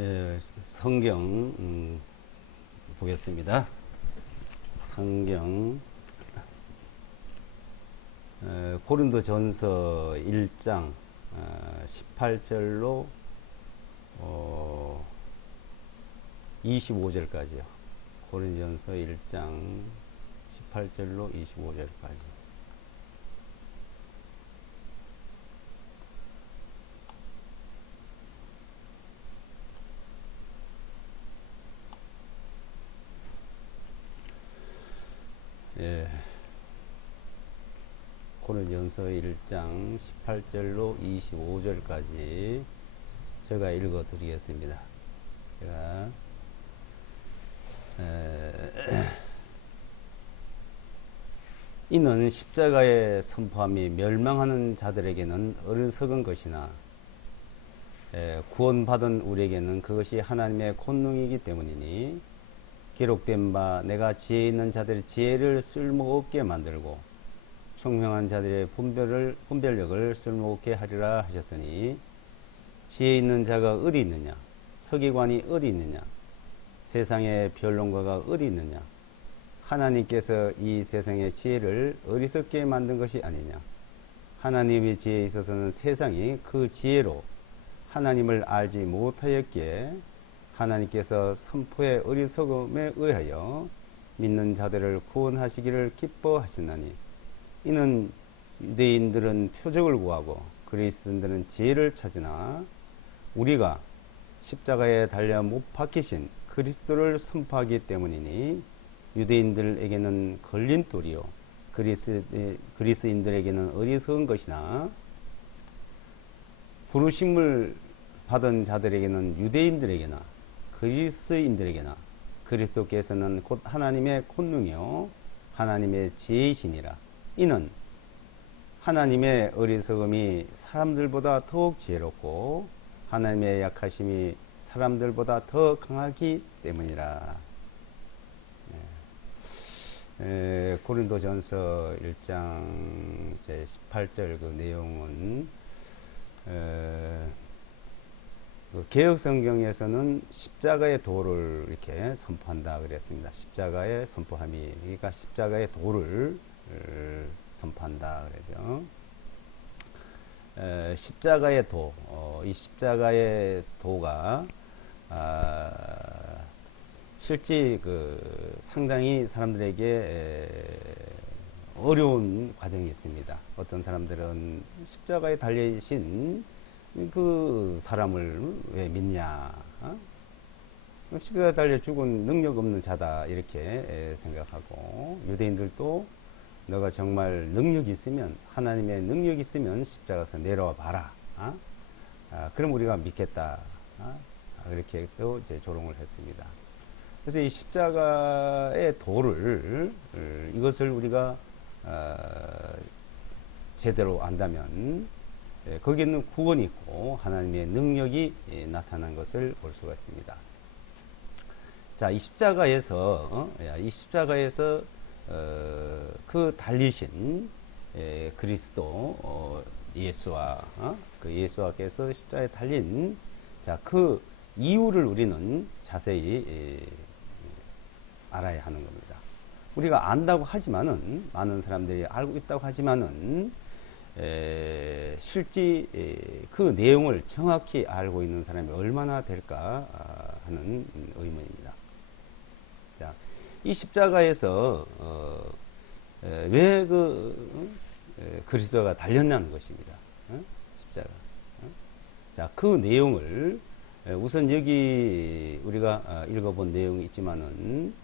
예, 성경 보겠습니다. 성경 고린도전서 1장 18절로 25절까지요. 고린도전서 1장 18절로 25절까지. 예, 고린도전서 1장 18절로 25절까지 제가 읽어 드리겠습니다. 제가 이는 십자가의 선포함이 멸망하는 자들에게는 어리석은 것이나 구원받은 우리에게는 그것이 하나님의 권능이기 때문이니, 기록된 바 내가 지혜 있는 자들의 지혜를 쓸모없게 만들고 총명한 자들의 분별력을 쓸모없게 하리라 하셨으니, 지혜 있는 자가 어디 있느냐? 서기관이 어디 있느냐? 세상의 변론가가 어디 있느냐? 하나님께서 이 세상의 지혜를 어리석게 만든 것이 아니냐? 하나님의 지혜에 있어서는 세상이 그 지혜로 하나님을 알지 못하였기에 하나님께서 선포의 어리석음에 의하여 믿는 자들을 구원하시기를 기뻐하시나니, 이는 유대인들은 표적을 구하고 그리스도인들은 지혜를 찾으나 우리가 십자가에 달려 못 박히신 그리스도를 선포하기 때문이니, 유대인들에게는 걸림돌이요 그리스인들에게는 어리석은 것이나 부르심을 받은 자들에게는 유대인들에게나 그리스인들에게나 그리스도께서는 곧 하나님의 권능이요 하나님의 지혜이시니라. 이는 하나님의 어리석음이 사람들보다 더욱 지혜롭고 하나님의 약하심이 사람들보다 더 강하기 때문이라. 고린도전서 1장 18절 그 내용은 그 개혁성경에서는 십자가의 도를 이렇게 선포한다 그랬습니다. 십자가의 선포함이, 그러니까 십자가의 도를 선포한다 그러죠. 십자가의 도, 이 십자가의 도가 실제 그 상당히 사람들에게 어려운 과정이 있습니다. 어떤 사람들은 십자가에 달리신 그 사람을 왜 믿냐? 십자가에 달려 죽은 능력 없는 자다 이렇게 생각하고, 유대인들도 너가 정말 능력이 있으면, 하나님의 능력이 있으면 십자가에서 내려와 봐라. 그럼 우리가 믿겠다. 그렇게 또 이제 조롱을 했습니다. 그래서 이 십자가의 도를, 이것을 우리가 제대로 안다면 거기에는 구원이 있고 하나님의 능력이 나타난 것을 볼 수가 있습니다. 자, 이 십자가에서 그 달리신 그리스도 예수와 그 예수와께서 십자가에 달린, 자, 그 이유를 우리는 자세히 알아야 하는 겁니다. 우리가 안다고 하지만은, 많은 사람들이 알고 있다고 하지만은 실제 그 내용을 정확히 알고 있는 사람이 얼마나 될까 하는 의문입니다. 자, 이 십자가에서 왜 그리스도가 달렸냐는 것입니다. 십자가. 자, 그 내용을 우선 여기 우리가 읽어본 내용이 있지만은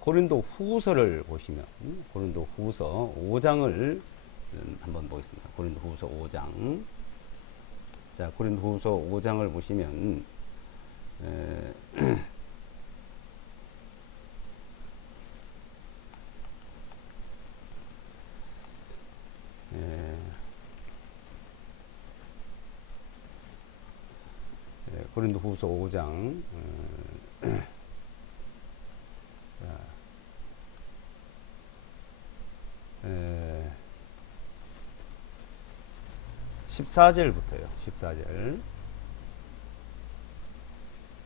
고린도 후서를 보시면, 고린도 후서 5장을 한번 보겠습니다. 고린도 후서 5장. 자, 고린도 후서 5장을 보시면 고린도 후서 5장 14절부터요. 14절.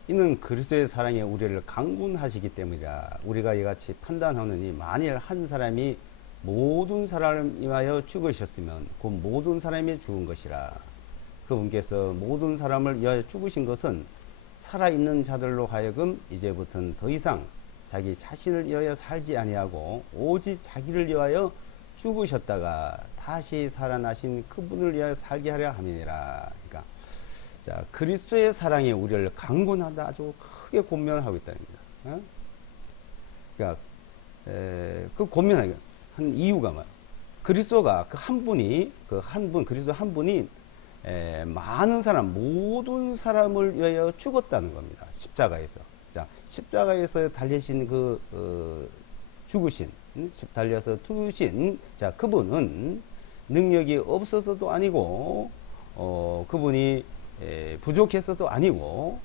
이는 그리스도의 사랑에 우리를 강군하시기 때문이라. 우리가 이같이 판단하느니 만일 한 사람이 모든 사람을 위하여 죽으셨으면 곧 모든 사람이 죽은 것이라. 그분께서 모든 사람을 위하여 죽으신 것은 살아있는 자들로 하여금 이제부터는 더 이상 자기 자신을 위하여 살지 아니하고 오직 자기를 위하여 죽으셨다가 다시 살아나신 그분을 위하여 살게 하려 함이니라. 그러니까 자, 그리스도의 사랑에 우리를 강권한다, 아주 크게 권면하고 있다는 겁니다. 어? 그러니까 그 권면하는 이유가 뭐야? 그리스도가 그 한 분이 그리스도 한 분이 많은 사람, 모든 사람을 위하여 죽었다는 겁니다. 십자가에서. 자, 십자가에서 달리신 죽으신, 달려서 죽으신, 자, 그분은 능력이 없어서도 아니고, 그분이 부족해서도 아니고,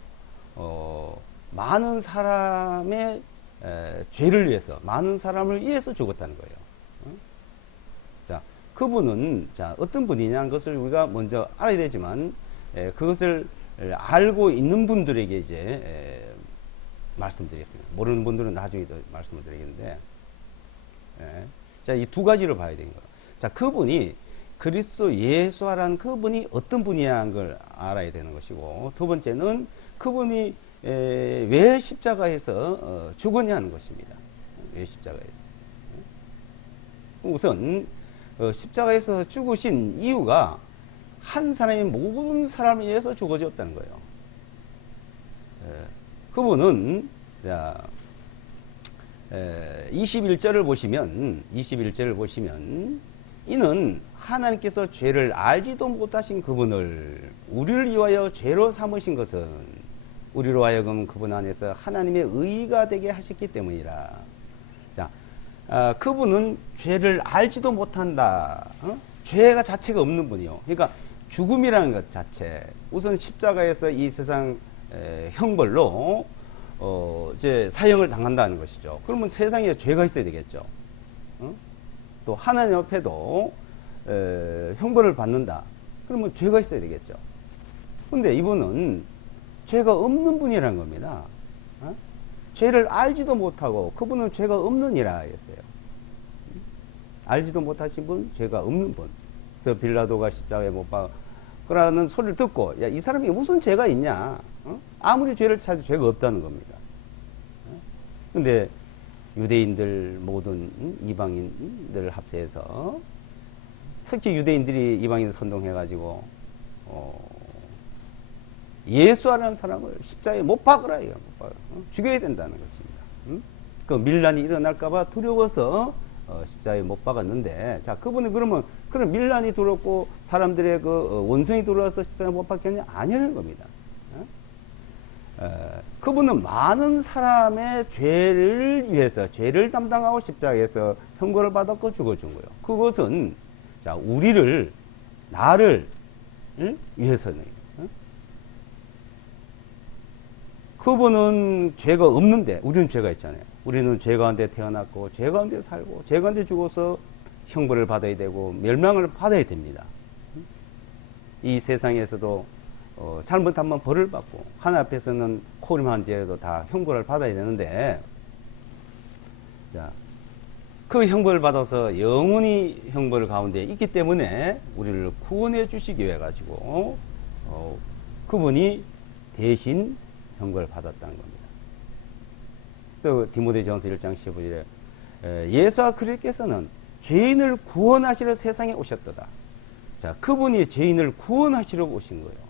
많은 사람의 죄를 위해서, 많은 사람을 위해서 죽었다는 거예요. 자, 그분은, 자, 어떤 분이냐는 것을 우리가 먼저 알아야 되지만, 그것을 알고 있는 분들에게 이제, 말씀드리겠습니다. 모르는 분들은 나중에 더 말씀을 드리겠는데, 자, 이 두 가지를 봐야 되는 거예요. 자, 그분이 그리스도 예수라는 그분이 어떤 분이냐는 걸 알아야 되는 것이고, 두 번째는 그분이 왜 십자가에서 죽었냐는 것입니다. 왜 십자가에서. 우선 십자가에서 죽으신 이유가 한 사람이 모든 사람을 위해서 죽어졌다는 거예요. 그분은 자 21절을 보시면 이는 하나님께서 죄를 알지도 못하신 그분을 우리를 위하여 죄로 삼으신 것은 우리로 하여금 그분 안에서 하나님의 의가 되게 하셨기 때문이라. 자, 그분은 죄를 알지도 못한다. 죄가 자체가 없는 분이요. 그러니까 죽음이라는 것 자체, 우선 십자가에서 이 세상 형벌로 이제 사형을 당한다는 것이죠. 그러면 세상에 죄가 있어야 되겠죠. 또 하나님 앞에도 형벌을 받는다. 그러면 죄가 있어야 되겠죠. 근데 이분은 죄가 없는 분이라는 겁니다. 죄를 알지도 못하고 그분은 죄가 없는 이라 했어요. 알지도 못하신 분, 죄가 없는 분. 그래서 빌라도가 십자가에 못 박으라는 소리를 듣고, 야, 이 사람이 무슨 죄가 있냐? 아무리 죄를 찾아도 죄가 없다는 겁니다. 근데 유대인들 모든 이방인들 합세해서 특히 유대인들이 이방인을 선동해가지고 예수라는 사람을 십자가에 못 박으라, 이거 못 박으라. 죽여야 된다는 것입니다. 그 밀란이 일어날까봐 두려워서 십자가에 못 박았는데, 자, 그분은 그러면 그런 밀란이 들어왔고 사람들의 그 원성이 들어와서 십자가에 못 박혔냐? 아니라는 겁니다. 그분은 많은 사람의 죄를 위해서 죄를 담당하고 십자가에서 형벌을 받았고 죽어준 거예요. 그것은 자, 나를 위해서는 그분은 죄가 없는데 우리는 죄가 있잖아요. 우리는 죄 가운데 태어났고 죄 가운데 살고 죄 가운데 죽어서 형벌을 받아야 되고 멸망을 받아야 됩니다. 이 세상에서도 잘못하면 벌을 받고 하나님 앞에서는 코림한 죄도 다 형벌을 받아야 되는데, 자, 그 형벌을 받아서 영원히 형벌 가운데 있기 때문에 우리를 구원해 주시기 위해 가지고 그분이 대신 형벌을 받았다는 겁니다. 그래서 디모데전서 1장 15절에 예수와 그리스도께서는 죄인을 구원하시러 세상에 오셨도다. 자, 그분이 죄인을 구원하시러 오신 거예요.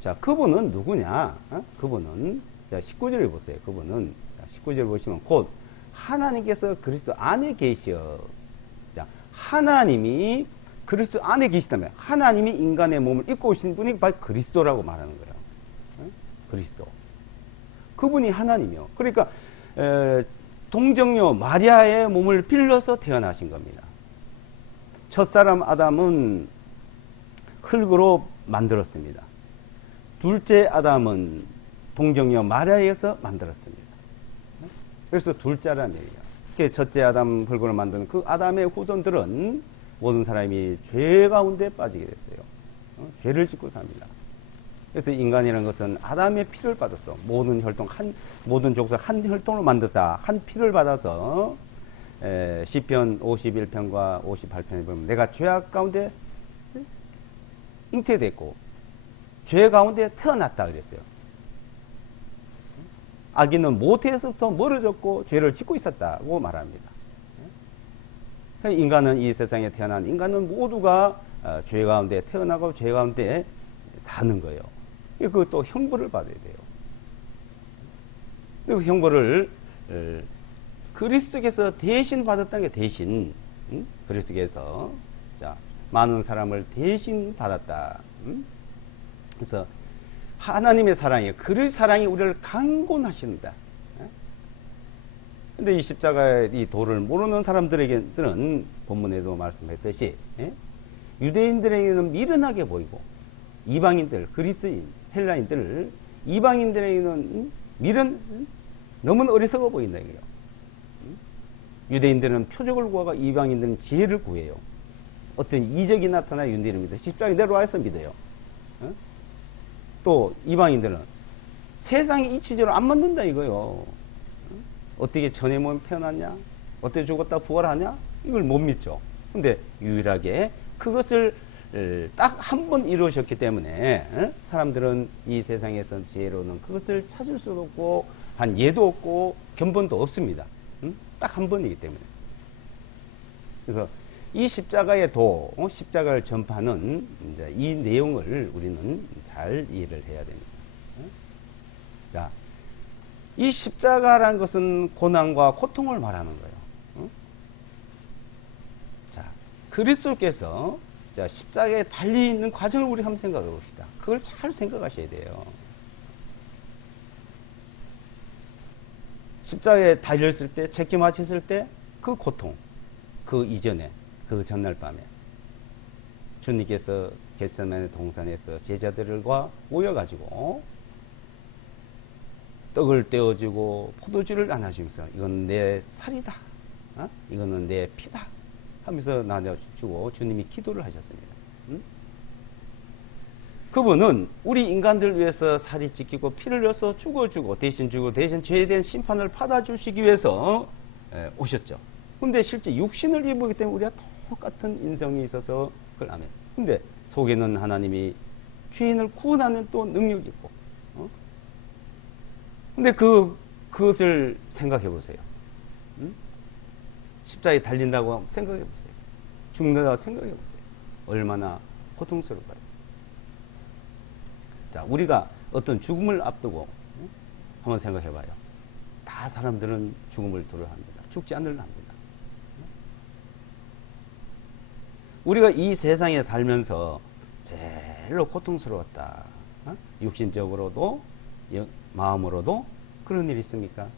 자, 그분은 누구냐? 그분은, 자, 19절을 보세요. 그분은, 자, 19절 보시면 곧 하나님께서 그리스도 안에 계시어. 자, 하나님이 그리스도 안에 계시다면 하나님이 인간의 몸을 입고 오신 분이 바로 그리스도라고 말하는 거예요. 그리스도. 그분이 하나님이요. 그러니까 동정녀 마리아의 몸을 빌려서 태어나신 겁니다. 첫사람 아담은 흙으로 만들었습니다. 둘째 아담은 동정녀 마리아에서 만들었습니다. 그래서 둘째라는 얘기예요. 첫째 아담 흙으로 만든 그 아담의 후손들은 모든 사람이 죄 가운데 빠지게 됐어요. 죄를 짓고 삽니다. 그래서 인간이라는 것은 아담의 피를 받았어. 모든 혈통, 모든 족속 한 혈통으로 만드사 한 피를 받아서 시편 51편과 58편에 보면 내가 죄악 가운데 잉태됐고 죄 가운데 태어났다 그랬어요. 아기는 모태에서부터 멀어졌고 죄를 짓고 있었다고 말합니다. 인간은 이 세상에 태어난 인간은 모두가 죄 가운데 태어나고 죄 가운데 사는 거예요. 그것도 형벌을 받아야 돼요. 그 형벌을 그리스도께서 대신 받았다는 게 대신 그리스도께서 자 많은 사람을 대신 받았다. 그래서 하나님의 사랑이에요. 그 사랑이 우리를 강권하신다. 근데 이 십자가의 이 도를 모르는 사람들에게는 본문에도 말씀했듯이 유대인들에게는 미련하게 보이고 이방인들, 그리스인, 헬라인들, 이방인들에게는 너무 어리석어 보인다 이거예요. 유대인들은 표적을 구하고 이방인들은 지혜를 구해요. 어떤 이적이 나타나 유대인입니다. 십자가에 내려와서 믿어요. 또 이방인들은 세상의 이치적으로 안 맞는다 이거요. 어떻게 전에 몸 태어났냐? 어떻게 죽었다 부활하냐? 이걸 못 믿죠. 근데 유일하게 그것을 딱 한 번 이루셨기 때문에 사람들은 이 세상에서 지혜로는 그것을 찾을 수도 없고 한 예도 없고 견본도 없습니다. 딱 한 번이기 때문에. 그래서 이 십자가의 도, 십자가를 전파하는 이제 이 내용을 우리는 잘 이해를 해야 됩니다. 자, 이 십자가라는 것은 고난과 고통을 말하는 거예요. 자, 그리스도께서 자, 십자가에 달리 있는 과정을 우리 한번 생각해 봅시다. 그걸 잘 생각하셔야 돼요. 십자가에 달렸을 때, 책임하셨을 때, 그 고통, 그 이전에, 그 전날 밤에 주님께서 겟세마네 동산에서 제자들과 모여가지고 떡을 떼어주고 포도주를 나눠주면서 이건 내 살이다, 이거는 내 피다 하면서 나눠주고 주님이 기도를 하셨습니다. 그분은 우리 인간들 위해서 살이 찢기고 피를 흘려서 죽어주고 대신 죽고 대신 죄에 대한 심판을 받아주시기 위해서 오셨죠. 근데 실제 육신을 입었기 때문에 우리가 똑같은 인성이 있어서 그걸 아멘. 근데 속에는 하나님이 죄인을 구원하는 또 능력이 있고, 근데 그것을 생각해 보세요. 십자가에 달린다고 생각해 보세요. 죽는다고 생각해 보세요. 얼마나 고통스러울까요? 자, 우리가 어떤 죽음을 앞두고 한번 생각해 봐요. 다 사람들은 죽음을 두려워합니다. 죽지 않으려 합니다. 우리가 이 세상에 살면서 제일로 고통스러웠다. 육신적으로도 마음으로도 그런 일이 있습니까?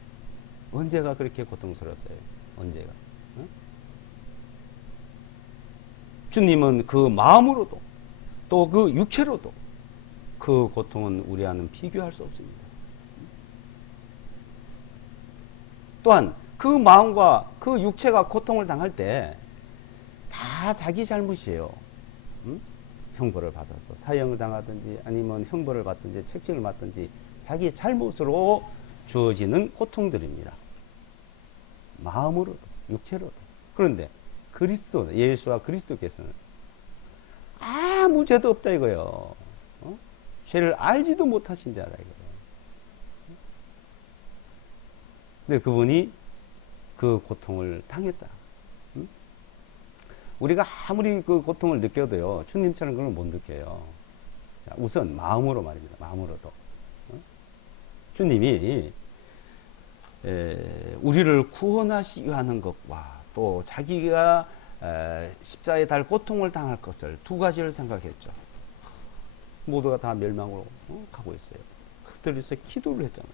언제가 그렇게 고통스러웠어요? 언제가? 주님은 그 마음으로도 또 그 육체로도 그 고통은 우리와는 비교할 수 없습니다. 또한 그 마음과 그 육체가 고통을 당할 때 다 자기 잘못이에요. 형벌을 받아서 사형을 당하든지 아니면 형벌을 받든지 책징을 받든지 자기 잘못으로 주어지는 고통들입니다. 마음으로도 육체로도. 그런데 그리스도, 예수와 그리스도께서는 아무 죄도 없다 이거예요. 죄를 알지도 못하신 자라 이거예요. 근데 그분이 그 고통을 당했다. 우리가 아무리 그 고통을 느껴도요, 주님처럼 그걸 못 느껴요. 자, 우선 마음으로 말입니다. 마음으로도. 주님이 우리를 구원하시기 하는 것과 또 자기가 십자가에 달 고통을 당할 것을 두 가지를 생각했죠. 모두가 다 멸망으로 가고 있어요. 그들에서 기도를 했잖아요.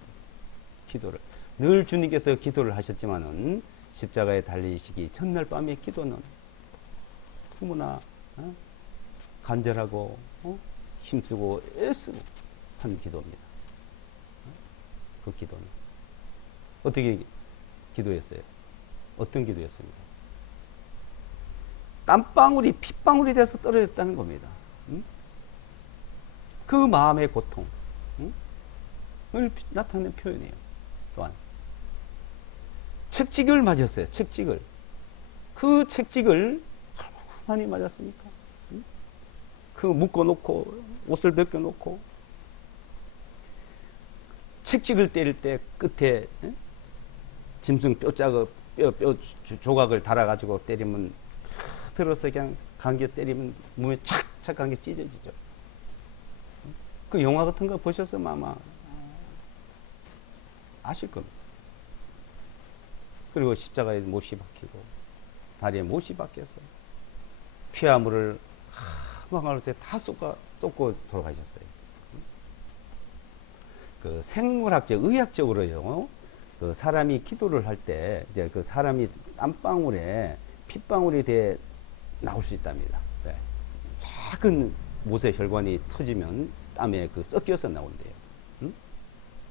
기도를. 늘 주님께서 기도를 하셨지만은 십자가에 달리시기 전날 밤의 기도는 너무나 간절하고 힘쓰고 애쓰고 한 기도입니다. 그 기도는 어떻게 기도했어요? 어떤 기도였습니까? 땀방울이 핏방울이 돼서 떨어졌다는 겁니다. 그 마음의 고통, 을 나타내는 표현이에요. 또한 책찍을 맞았어요. 책찍을. 그 책찍을 얼마나 많이 맞았습니까? 그 묶어놓고 옷을 벗겨놓고 책찍을 때릴 때 끝에 짐승 뼈 조각을 달아가지고 때리면 들어서 그냥 감겨 때리면 몸에 착착 감겨 찢어지죠. 그 영화 같은 거 보셨으면 아마 아실 겁니다. 그리고 십자가에 못이 박히고 다리에 못이 박혔어요. 피와 물을 한방울에 다 쏟고 돌아가셨어요. 그 생물학적, 의학적으로요. 그 사람이 기도를 할 때 이제 그 사람이 땀방울에 핏방울이 돼 나올 수 있답니다. 네. 작은 못의 혈관이 터지면 땀에 그 섞여서 나온대요. 응?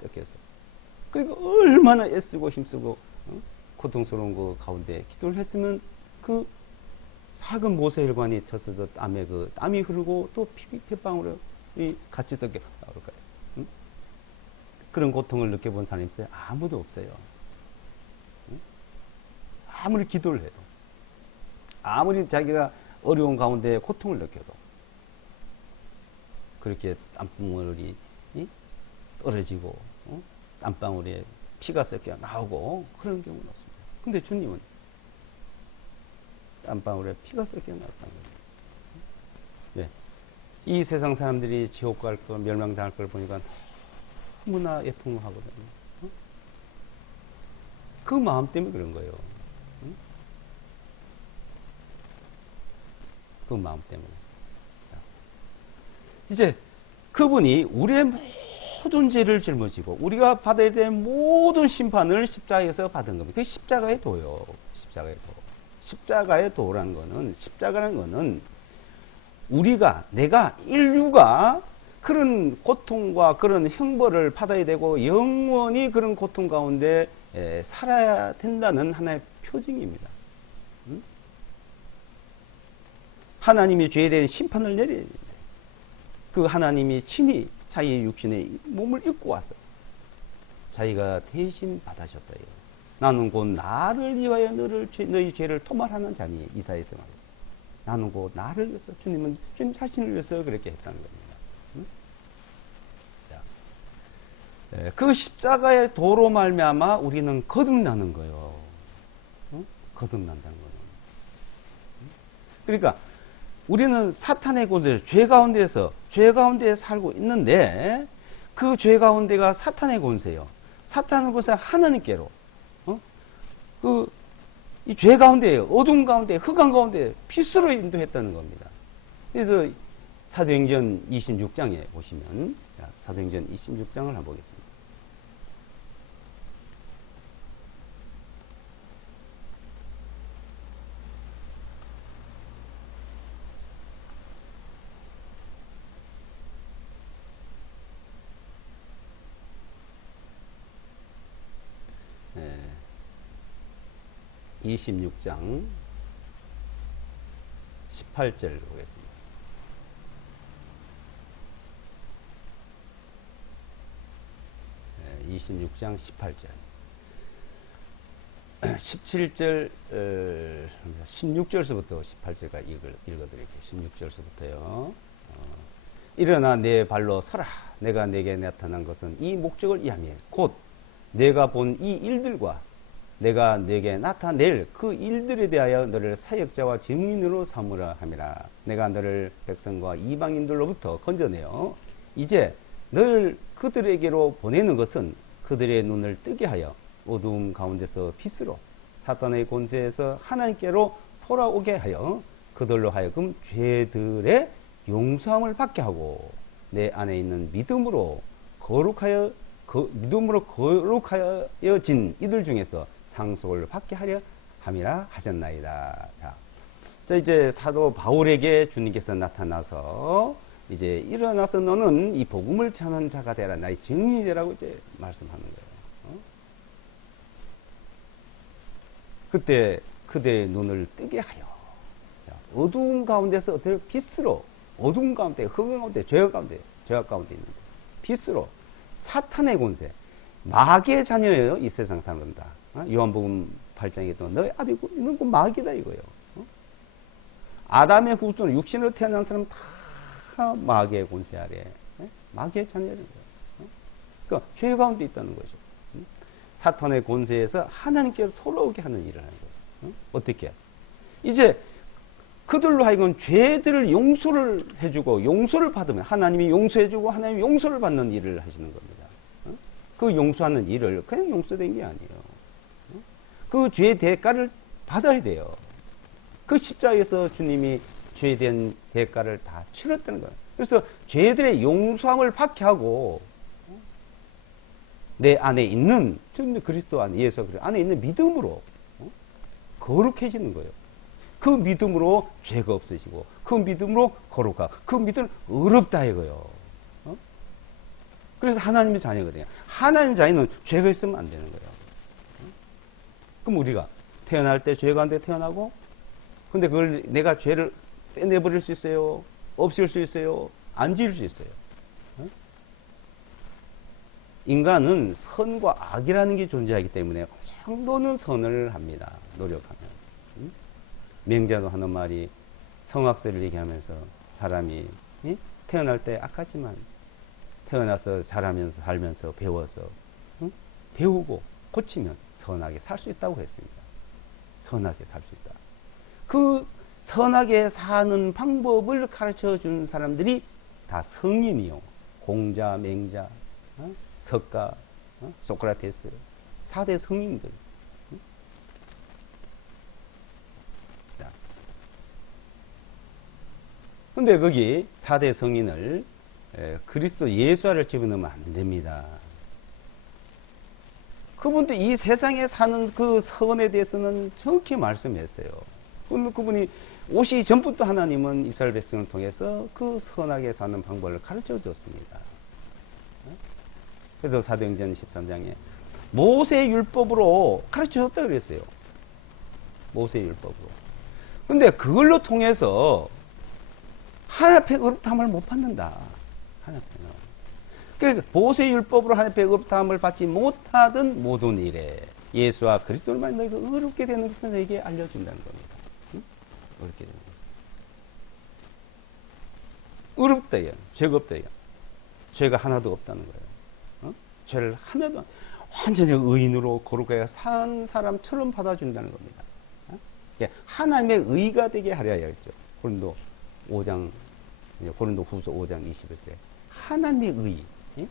섞여서. 그러니까 얼마나 애쓰고 힘쓰고 고통스러운 거 가운데 기도를 했으면 그 작은 못의 혈관이 터져서 땀에 그 땀이 흐르고 또 핏방울이 같이 섞여 나올 거예요. 응? 그런 고통을 느껴본 사람 있어요? 아무도 없어요. 응? 아무리 기도를 해도, 아무리 자기가 어려운 가운데 고통을 느껴도 그렇게 땀방울이 떨어지고 땀방울에 피가 섞여 나오고 그런 경우는 없습니다. 근데 주님은 땀방울에 피가 섞여 나왔다는 겁니다. 네. 이 세상 사람들이 지옥 갈 거, 멸망당할 걸 보니까 너무나 애통하거든요. 그 마음 때문에 그런 거예요. 그 마음 때문에. 자, 이제 그분이 우리의 모든 죄를 짊어지고 우리가 받아야 될 모든 심판을 십자가에서 받은 겁니다. 그게 십자가의 도요. 십자가의 도. 십자가의 도라는 거는, 십자가라는 거는 내가 인류가 그런 고통과 그런 형벌을 받아야 되고 영원히 그런 고통 가운데 살아야 된다는 하나의 표징입니다. 하나님이 죄에 대한 심판을 내려야 되는데 그 하나님이 친히 자기의 육신의 몸을 입고 와서 자기가 대신 받으셨다요. 나는 곧 나를 위하여 너희 죄를 토말하는 자니. 이사야서 말이에요. 나는 곧 나를 위해서, 주님은 주님 자신을 위해서 그렇게 했다는 겁니다. 자, 그 십자가의 도로 말미암아 우리는 거듭나는 거예요. 거듭난다는 거는. 그러니까 우리는 사탄의 권세, 죄 가운데 살고 있는데 그 죄 가운데가 사탄의 권세요. 사탄의 권세가 하나님께로, 이 죄 가운데, 어둠 가운데, 흑암 가운데 빛으로 인도했다는 겁니다. 그래서 사도행전 26장에 보시면, 사도행전 26장을 한번 보겠습니다. 네. 26장 18절 보겠습니다. 네, 26장 18절. 17절, 16절서부터 18절까지 읽어드릴게요. 16절서부터요. 일어나 내 발로 서라. 내가 내게 나타난 것은 이 목적을 이함이에요. 곧 내가 본 이 일들과 내가 내게 나타낼 그 일들에 대하여 너를 사역자와 증인으로 삼으라 함이라. 내가 너를 백성과 이방인들로부터 건져내어 이제 너를 그들에게로 보내는 것은 그들의 눈을 뜨게 하여 어두움 가운데서 빛으로 사탄의 권세에서 하나님께로 돌아오게 하여 그들로 하여금 죄들의 용서함을 받게 하고 내 안에 있는 믿음으로 거룩하여진 이들 중에서 상속을 받게 하려 함이라 하셨나이다. 자, 이제 사도 바울에게 주님께서 나타나서 이제 일어나서 너는 이 복음을 전하는 자가 되라. 나의 증인이 되라고 이제 말씀하는 거예요. 그때 그대의 눈을 뜨게 하여 어두운 가운데서 어떻게 빛으로, 어두운 가운데, 흑암 가운데, 죄 가운데 죄악 가운데 있는데. 빛으로. 사탄의 권세. 마귀의 자녀예요. 이 세상 사람은 다. 요한복음 8장에 또 너희 아비 너는 그 마귀다 이거예요. 아담의 후손 육신으로 태어난 사람은 다 마귀의 권세 아래. 마귀의 자녀라는 거예요. 그러니까 죄 가운데 있다는 거죠. 사탄의 권세에서 하나님께로 돌아오게 하는 일을 하는 거예요. 어떻게? 이제 그들로 하여금 죄들을 용서를 해주고 용서를 받으면 하나님이 용서해주고 하나님이 용서를 받는 일을 하시는 겁니다. 그 용서하는 일을 그냥 용서된 게 아니에요. 그 죄의 대가를 받아야 돼요. 그 십자가에서 주님이 죄에 대한 대가를 다 치렀다는 거예요. 그래서 죄들의 용서함을 받게 하고 내 안에 있는 그리스도 안에 예수 그리스도 안에 있는 믿음으로 거룩해지는 거예요. 그 믿음으로 죄가 없어지고 그 믿음으로 거룩하고 그 믿음은 의롭다 이거예요. 그래서 하나님의 자녀거든요. 하나님의 자녀는 죄가 있으면 안 되는 거예요. 그럼 우리가 태어날 때 죄 가운데 태어나고 근데 그걸 내가 죄를 빼내버릴 수 있어요? 없앨 수 있어요? 안 지을 수 있어요? 인간은 선과 악이라는 게 존재하기 때문에 정도는 선을 합니다. 노력하면. 맹자도 하는 말이 성악설을 얘기하면서 사람이 태어날 때 악하지만 태어나서 자라면서 살면서 배워서 배우고 고치면 선하게 살 수 있다고 했습니다. 선하게 살 수 있다. 그 선하게 사는 방법을 가르쳐 준 사람들이 다 성인이요. 공자, 맹자, 석가, 소크라테스 4대 성인들. 근데 거기 4대 성인을 그리스도 예수화를 집어넣으면 안 됩니다. 그분도 이 세상에 사는 그 선에 대해서는 정확히 말씀했어요. 그분이 오시기 전부터 하나님은 이스라엘 백성을 통해서 그 선하게 사는 방법을 가르쳐 줬습니다. 그래서 사도행전 13장에 모세의 율법으로 가르쳐 줬다 그랬어요. 모세의 율법으로. 근데 그걸로 통해서 하나님 앞에 의롭다함을 못 받는다. 하나님 앞에는. 그러니까 모세의 율법으로 하나님 앞에 의롭다함을 받지 못하던 모든 일에 예수와 그리스도를 만나 너희가 의롭게 되는 것을 너에게 알려준다는 겁니다. 의롭게 되는 것. 의롭다 이거. 죄가 없다 이거. 죄가 하나도 없다는 거예요. 죄를 하나도 완전히 의인으로 거룩하게 산 사람처럼 받아준다는 겁니다. 하나님의 의가 되게 하려 했죠. 고린도 5장, 고린도 후서 5장 21세. 하나님의 의.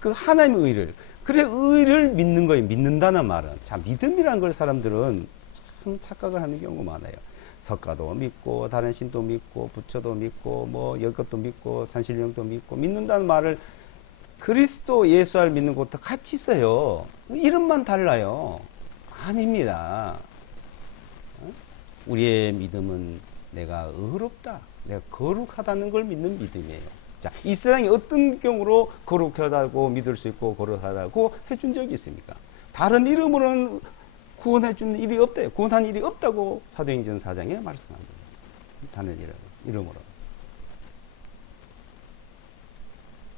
그 하나님의 의를, 그래, 의를 믿는 거예요. 믿는다는 말은. 자, 믿음이라는 걸 사람들은 참 착각을 하는 경우가 많아요. 석가도 믿고, 다른 신도 믿고, 부처도 믿고, 뭐, 열것도 믿고, 산신령도 믿고, 믿는다는 말을 그리스도 예수를 믿는 것도 같이 써요. 이름만 달라요. 아닙니다. 우리의 믿음은 내가 의롭다, 내가 거룩하다는 걸 믿는 믿음이에요. 자, 이 세상에 어떤 경우로 거룩하다고 믿을 수 있고 거룩하다고 해준 적이 있습니까? 다른 이름으로는 구원해주는 일이 없대요. 구원한 일이 없다고 사도행전 4장에 말씀합니다. 다른 이름으로.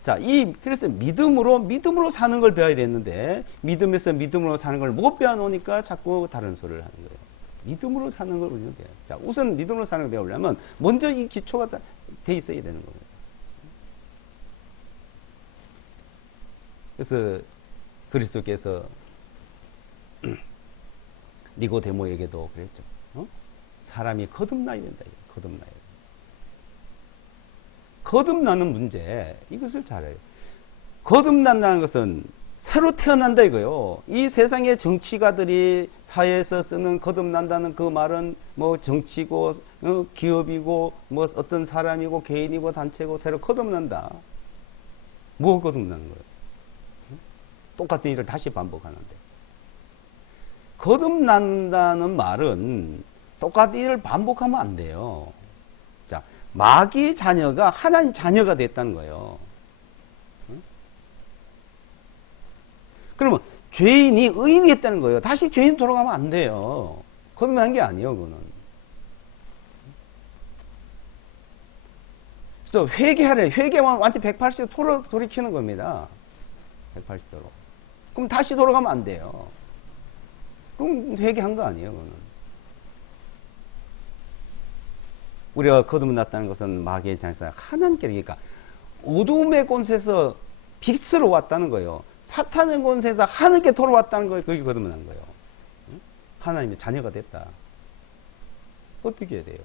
자, 그래서 믿음으로 사는 걸 배워야 되는데, 믿음에서 믿음으로 사는 걸 못 배워놓으니까 자꾸 다른 소리를 하는 거예요. 믿음으로 사는 걸 우리는 배워요. 자, 우선 믿음으로 사는 걸 배우려면, 먼저 이 기초가 돼 있어야 되는 겁니다. 그래서 그리스도께서 니고데모에게도 그랬죠. 사람이 거듭나야 된다. 거듭나야 된다. 거듭나는 문제, 이것을 잘해요. 거듭난다는 것은 새로 태어난다 이거요. 이 세상의 정치가들이 사회에서 쓰는 거듭난다는 그 말은 뭐 정치고 기업이고 뭐 어떤 사람이고 개인이고 단체고 새로 거듭난다. 뭐 거듭나는 거예요? 똑같은 일을 다시 반복하는데. 거듭난다는 말은 똑같은 일을 반복하면 안 돼요. 자, 마귀의 자녀가 하나님 자녀가 됐다는 거예요. 그러면 죄인이 의인이 됐다는 거예요. 다시 죄인 돌아가면 안 돼요. 거듭난 게 아니에요, 그거는. 그래서 회개하래. 회개하면 완전 180도 돌이키는 겁니다. 180도로. 그럼 다시 돌아가면 안 돼요. 그럼 회개한 거 아니에요, 그거는. 우리가 거듭났다는 것은 마귀의 장사 하나님께, 그러니까 어둠의 곳에서 빛으로 왔다는 거예요. 사탄의 곳에서 하늘께 돌아왔다는 거예요. 그게 거듭난 거예요. 하나님의 자녀가 됐다. 어떻게 해야 돼요?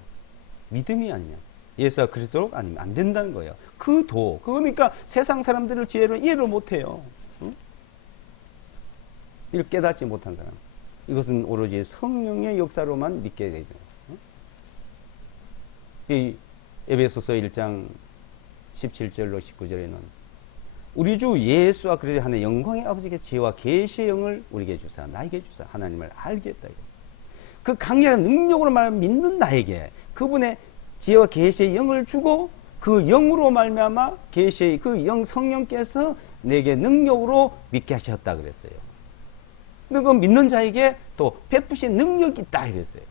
믿음이 아니면 예수와 그리스도로 아니면 안 된다는 거예요. 그러니까 세상 사람들을 지혜로 이해를 못해요. 이걸 깨닫지 못한 사람. 이것은 오로지 성령의 역사로만 믿게 되죠. 이 에베소서 1장 17절로 19절에는 우리 주 예수와 그리스도 하는 영광의 아버지께 지혜와 계시의 영을 우리에게 주사 나에게 주사 하나님을 알겠다. 그 강력한 능력으로 말하면 믿는 나에게 그분의 지혜와 계시의 영을 주고 그 영으로 말미암아 계시의 그 영 성령께서 내게 능력으로 믿게 하셨다 그랬어요. 근데 그 믿는 자에게 또 베푸신 능력이 있다 이랬어요.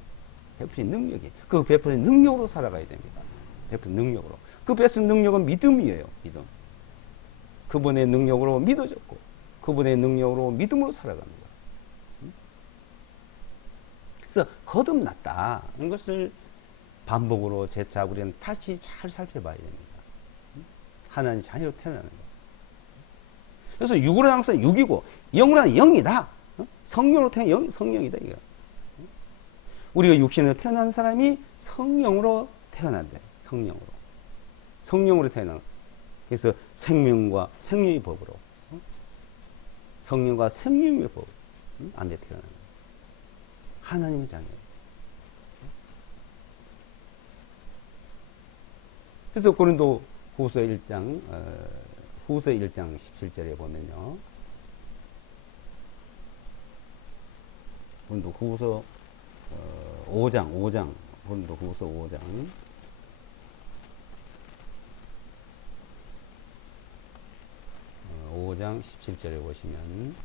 베푸신 능력이. 그 베푸신 능력으로 살아가야 됩니다. 베푸신 능력으로. 그 베푸신 능력은 믿음이에요. 믿음. 그분의 능력으로 믿어졌고 그분의 능력으로 믿음으로 살아가는 거예요. 그래서 거듭났다는 것을 반복으로 재차 우리는 다시 잘 살펴봐야 됩니다. 하나님 자녀로 태어나는 거예요. 그래서 육으로 항상 육이고 영으로는 영이다. 성령으로 태어난 성령이다. 이거. 우리가 육신으로 태어난 사람이 성령으로 태어난대. 성령으로. 성령으로 태어난. 그래서 생명과 생명의 법으로. 성령과 생명의 법. 안에 태어나는 거예요. 하나님의 자녀예요. 그래서 고린도 후서 1장 17절에 보면요. 고린도 후서 5장 고린도 후서 5장 5장 17절에 보시면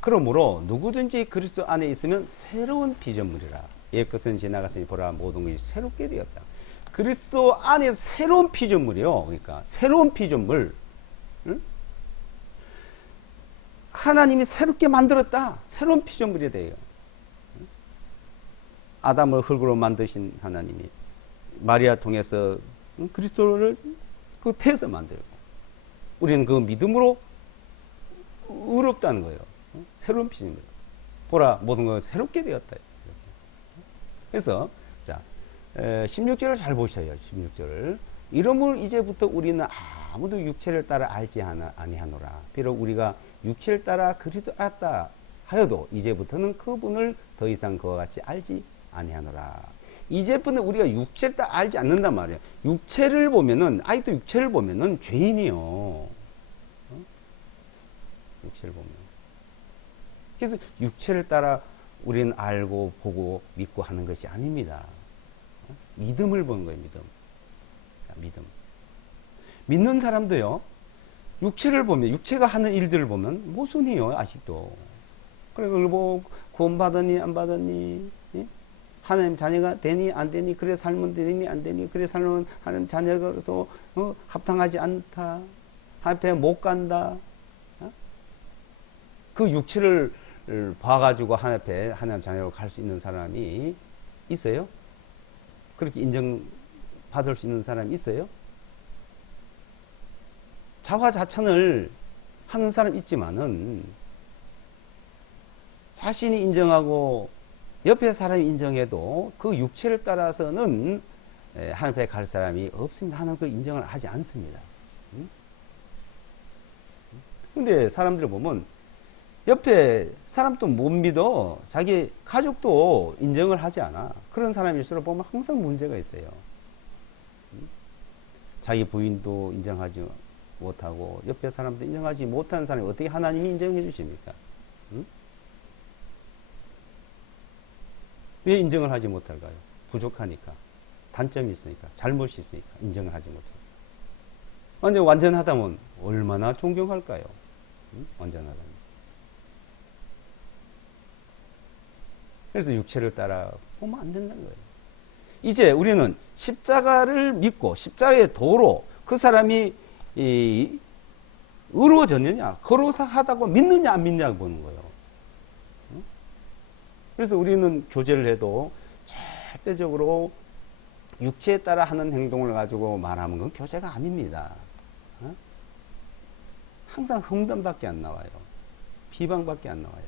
그러므로 누구든지 그리스도 안에 있으면 새로운 피조물이라. 옛 것은 지나갔으니 보라 모든 것이 새롭게 되었다. 그리스도 안에 새로운 피조물이요. 그러니까 새로운 피조물. 응? 하나님이 새롭게 만들었다. 새로운 피조물이 돼요. 아담을 흙으로 만드신 하나님이 마리아 통해서 그리스도를 그 태에서 만들고 우리는 그 믿음으로 의롭다는 거예요. 새로운 피조물. 보라 모든 것은 새롭게 되었다. 그래서 자 16절을 잘 보셔요. 16절을 이러므로 이제부터 우리는 아무도 육체를 따라 알지 아니하노라. 비록 우리가 육체를 따라 그리스도 알았다 하여도 이제부터는 그분을 더 이상 그와 같이 알지 아니하노라. 이제부터는 우리가 육체를 따라 알지 않는단 말이에요. 육체를 보면은 아직도 육체를 보면은 죄인이요. 육체를 보면. 그래서 육체를 따라 우리는 알고 보고 믿고 하는 것이 아닙니다. 믿음을 보는 거예요. 믿음. 믿는 사람도요. 육체를 보면 육체가 하는 일들을 보면 모순이요. 아직도. 그래 그걸 뭐 구원받았니 안 받았니? 예? 하나님 자녀가 되니 안 되니? 그래 살면 되니 안 되니? 그래 살면 하나님 자녀로서 합당하지 않다. 하나님 앞에 못 간다. 그 육체를 봐가지고 하나님 앞에 하나님 자녀로 갈 수 있는 사람이 있어요? 그렇게 인정받을 수 있는 사람이 있어요? 자화자찬을 하는 사람 있지만은 자신이 인정하고 옆에 사람이 인정해도 그 육체를 따라서는 하나님 앞에 갈 사람이 없습니다. 하나님 그 인정을 하지 않습니다. 근데 사람들을 보면 옆에 사람도 못 믿어. 자기 가족도 인정을 하지 않아. 그런 사람일수록 보면 항상 문제가 있어요. 자기 부인도 인정하지 못하고 옆에 사람도 인정하지 못하는 사람이 어떻게 하나님이 인정해 주십니까? 왜 인정을 하지 못할까요? 부족하니까. 단점이 있으니까. 잘못이 있으니까 인정을 하지 못해요. 완전하다면 얼마나 존경할까요? 완전하다면. 그래서 육체를 따라 보면 안 된다는 거예요. 이제 우리는 십자가를 믿고 십자가의 도로 그 사람이 의로워졌느냐, 거룩하다고 믿느냐 안 믿느냐 보는 거예요. 그래서 우리는 교제를 해도 절대적으로 육체에 따라 하는 행동을 가지고 말하면 그건 교제가 아닙니다. 항상 험담밖에 안 나와요. 비방밖에 안 나와요.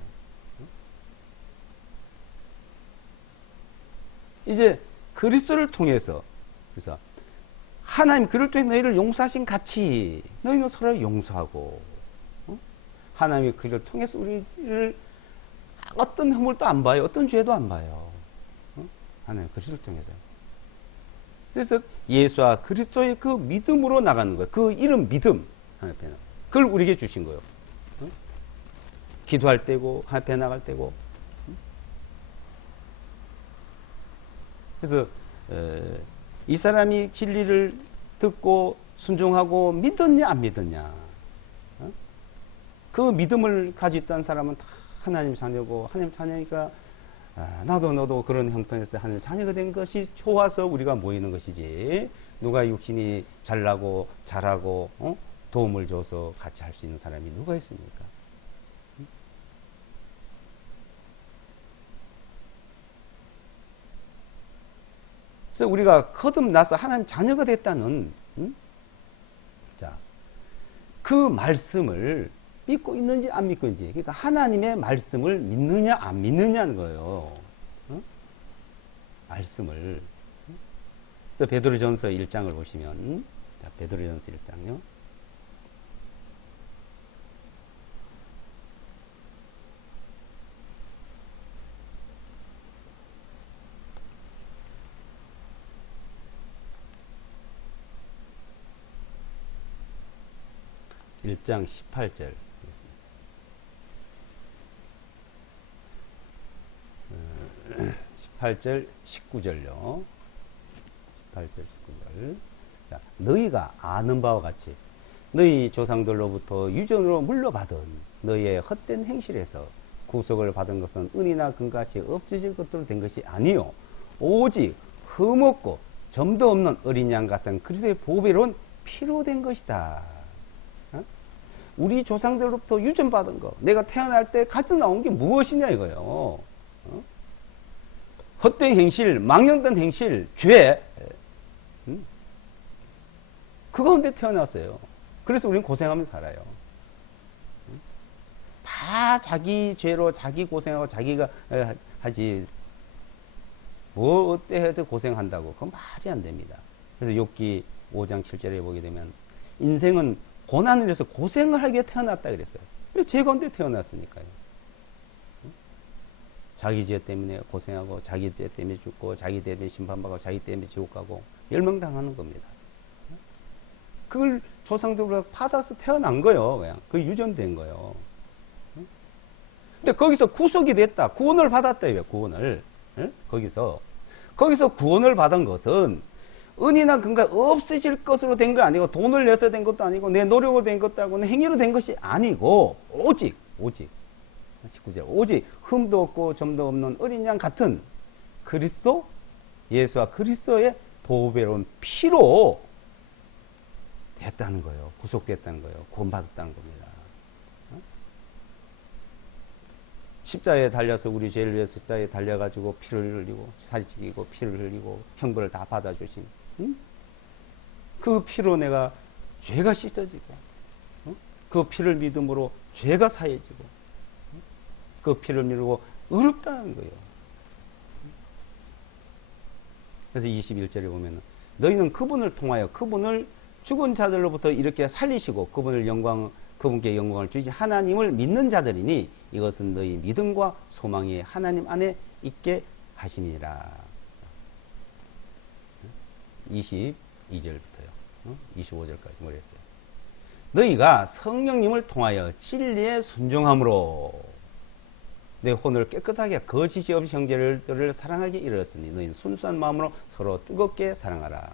이제 그리스도를 통해서, 그래서 하나님 그를 통해 너희를 용서하신 같이 너희는 서로 용서하고, 하나님이 그를 통해서 우리를 어떤 허물도 안 봐요. 어떤 죄도 안 봐요. 하나님 그리스도를 통해서. 그래서 예수와 그리스도의 그 믿음으로 나가는 거예요. 그 이름 믿음, 하나님 앞에 그걸 우리에게 주신 거예요. 기도할 때고 하나님 앞에 나갈 때고. 그래서 이 사람이 진리를 듣고 순종하고 믿었냐 안 믿었냐, 그 믿음을 가지고 있다는 사람은 다 하나님 자녀고, 하나님 자녀니까 나도 너도 그런 형편에서 하나님 자녀가 된 것이 좋아서 우리가 모이는 것이지, 누가 육신이 잘나고 잘하고 도움을 줘서 같이 할 수 있는 사람이 누가 있습니까? 그래서 우리가 거듭나서 하나님 자녀가 됐다는, 자, 그 말씀을 믿고 있는지 안 믿고 있는지, 그러니까 하나님의 말씀을 믿느냐 안 믿느냐는 거예요. 말씀을. 그래서 베드로전서 1장을 보시면, 자, 베드로전서 1장요. (1장 18절) 18절 19절요. 18절 19절. 자, 너희가 아는 바와 같이 너희 조상들로부터 유전으로 물려받은 너희의 헛된 행실에서 구속을 받은 것은 은이나 금같이 없어질 것으로 된 것이 아니요 오직 흠없고 점도 없는 어린 양 같은 그리스도의 보배로운 피로 된 것이다. 우리 조상들로부터 유전받은 거, 내가 태어날 때 가져 나온 게 무엇이냐 이거예요. 헛된 행실, 망령된 행실, 죄, 그 가운데 태어났어요. 그래서 우리는 고생하면서 살아요. 다 자기 죄로 자기 고생하고 자기가 하지, 뭐 어때 해서 고생한다고, 그건 말이 안 됩니다. 그래서 욥기 5장 7절에 보게 되면 인생은 고난을 해서 고생을 하게 태어났다 그랬어요. 죄 가운데 태어났으니까요. 자기 죄 때문에 고생하고, 자기 죄 때문에 죽고, 자기 때문에 심판받고, 자기 때문에 지옥 가고 멸망당하는 겁니다. 그걸 조상들로 받아서 태어난 거예요. 그냥 그 유전된 거예요. 근데 거기서 구속이 됐다, 구원을 받았다 이거예요. 구원을. 거기서 구원을 받은 것은 은이나 금가 없으실 것으로 된 거 아니고, 돈을 내서 된 것도 아니고, 내 노력으로 된 것도 아니고, 내 행위로 된 것이 아니고, 오직 19절, 오직 흠도 없고 점도 없는 어린 양 같은 그리스도, 예수와 그리스도의 보배로운 피로 됐다는 거예요. 구속됐다는 거예요. 구원받았다는 겁니다. 십자가에 달려서 우리 죄를 위해서 십자가에 달려가지고 피를 흘리고 살이 찌고 피를 흘리고 형벌을 다 받아주신, 그 피로 내가 죄가 씻어지고, 그 피를 믿음으로 죄가 사해지고, 그 피를 믿고 의롭다는 거예요. 그래서 21절에 보면 너희는 그분을 통하여 그분을 죽은 자들로부터 이렇게 살리시고 그분께 영광을 주시 하나님을 믿는 자들이니 이것은 너희 믿음과 소망이 하나님 안에 있게 하심이라. 22절부터요. 25절까지 뭐랬어요? 너희가 성령님을 통하여 진리에 순종함으로 내 혼을 깨끗하게 거짓이 없이 형제들을 사랑하게 이르렀으니 너희는 순수한 마음으로 서로 뜨겁게 사랑하라.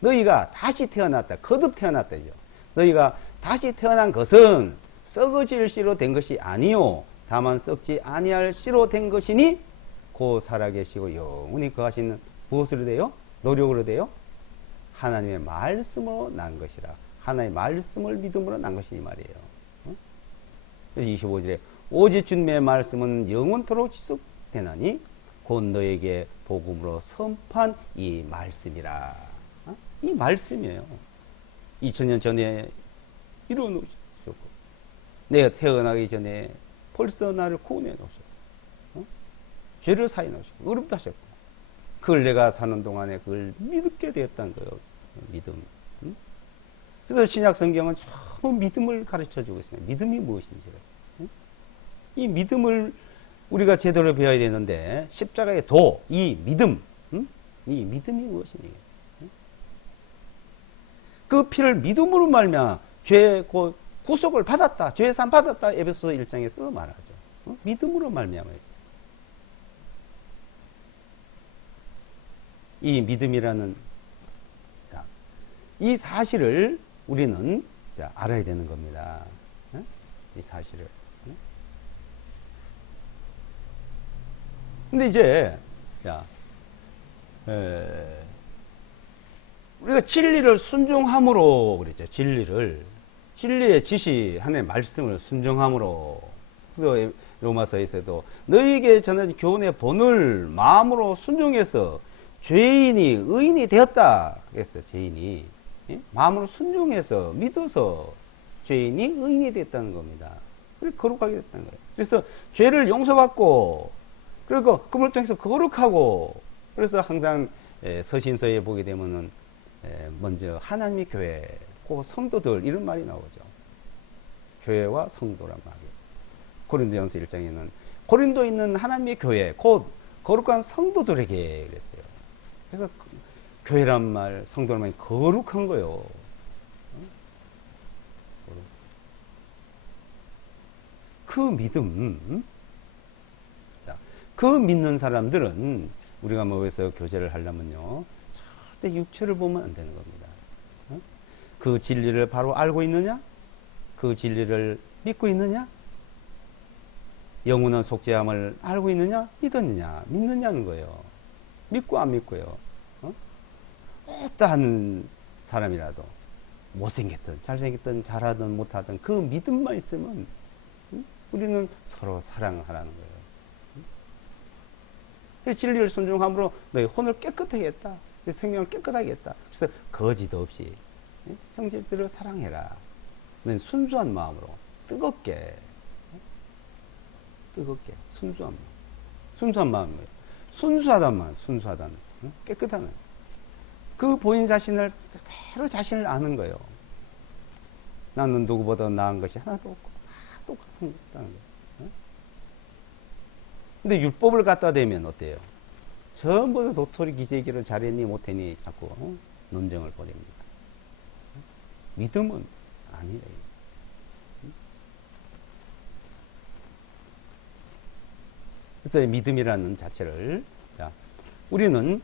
너희가 다시 태어났다, 거듭 태어났다죠. 너희가 다시 태어난 것은 썩어질 씨로 된 것이 아니요 다만 썩지 아니할 씨로 된 것이니 곧 살아계시고 영원히 거하시는 무엇으로 돼요? 노력으로 돼요? 하나님의 말씀으로 난 것이라. 하나님의 말씀을 믿음으로 난 것이 이 말이에요. 어? 25절에 오직 주님의 말씀은 영원토록 지속되나니 곧 너에게 복음으로 선포한 이 말씀이라. 어? 이 말씀이에요. 2000년 전에 이루어놓으셨고 내가 태어나기 전에 벌써 나를 구원해 놓으셨고 어? 죄를 사해 놓으셨고 의롭다 하셨고 그걸 내가 사는 동안에 그걸 믿게 되었다는 거예요. 믿음. 응? 그래서 신약 성경은 전부 믿음을 가르쳐 주고 있습니다. 믿음이 무엇인지를. 응? 이 믿음을 우리가 제대로 배워야 되는데 십자가의 도, 이 믿음, 응? 이 믿음이 무엇이냐. 응? 그 피를 믿음으로 말미암아 죄 구속을 받았다, 죄 산 받았다. 에베소서 1장에서 말하죠. 응? 믿음으로 말미암아. 이 믿음이라는 이 사실을 우리는 알아야 되는 겁니다. 이 사실을. 근데 이제 우리가 진리를 순종함으로 그랬죠. 진리의 지시 하나님의 말씀을 순종함으로. 그래서 로마서에서도 너희에게 전한 교훈의 본을 마음으로 순종해서 죄인이 의인이 되었다 그랬어요. 죄인이 마음으로 순종해서 믿어서 죄인이 의인이 됐다는 겁니다. 그리고 거룩하게 됐다는 거예요. 그래서 죄를 용서받고 그리고 그걸 통해서 거룩하고 그래서 항상 서신서에 보게 되면은 먼저 하나님의 교회, 그 성도들 이런 말이 나오죠. 교회와 성도란 말이에요. 고린도전서 1장에는 고린도에 있는 하나님의 교회, 곧 거룩한 성도들에게 그랬어요. 그래서 교회란 말, 성도란 말이 거룩한 거예요. 그 믿음, 그 믿는 사람들은 우리가 뭐해서 교제를 하려면요, 절대 육체를 보면 안 되는 겁니다. 그 진리를 바로 알고 있느냐? 그 진리를 믿고 있느냐? 영원한 속죄함을 알고 있느냐? 믿느냐는 거예요. 믿고 안 믿고요. 어떠한 사람이라도 못생겼든 잘생겼든 잘하든 못하든 그 믿음만 있으면 우리는 서로 사랑하라는 거예요. 진리를 순종함으로 너희 혼을 깨끗하게 했다. 생명을 깨끗하게 했다. 그래서 거짓 없이 형제들을 사랑해라. 너희 순수한 마음으로 뜨겁게 순수한 마음이에요. 순수하다는 깨끗한 그 본인 자신을 그대로 자신을 아는 거예요. 나는 누구보다 나은 것이 하나도 없고 다 똑같은 거예요. 근데 율법을 갖다 대면 어때요? 전부 다 도토리 기재기를 잘했니 못했니 자꾸 논쟁을 벌입니다. 믿음은 아니래요. 그래서 믿음이라는 자체를 우리는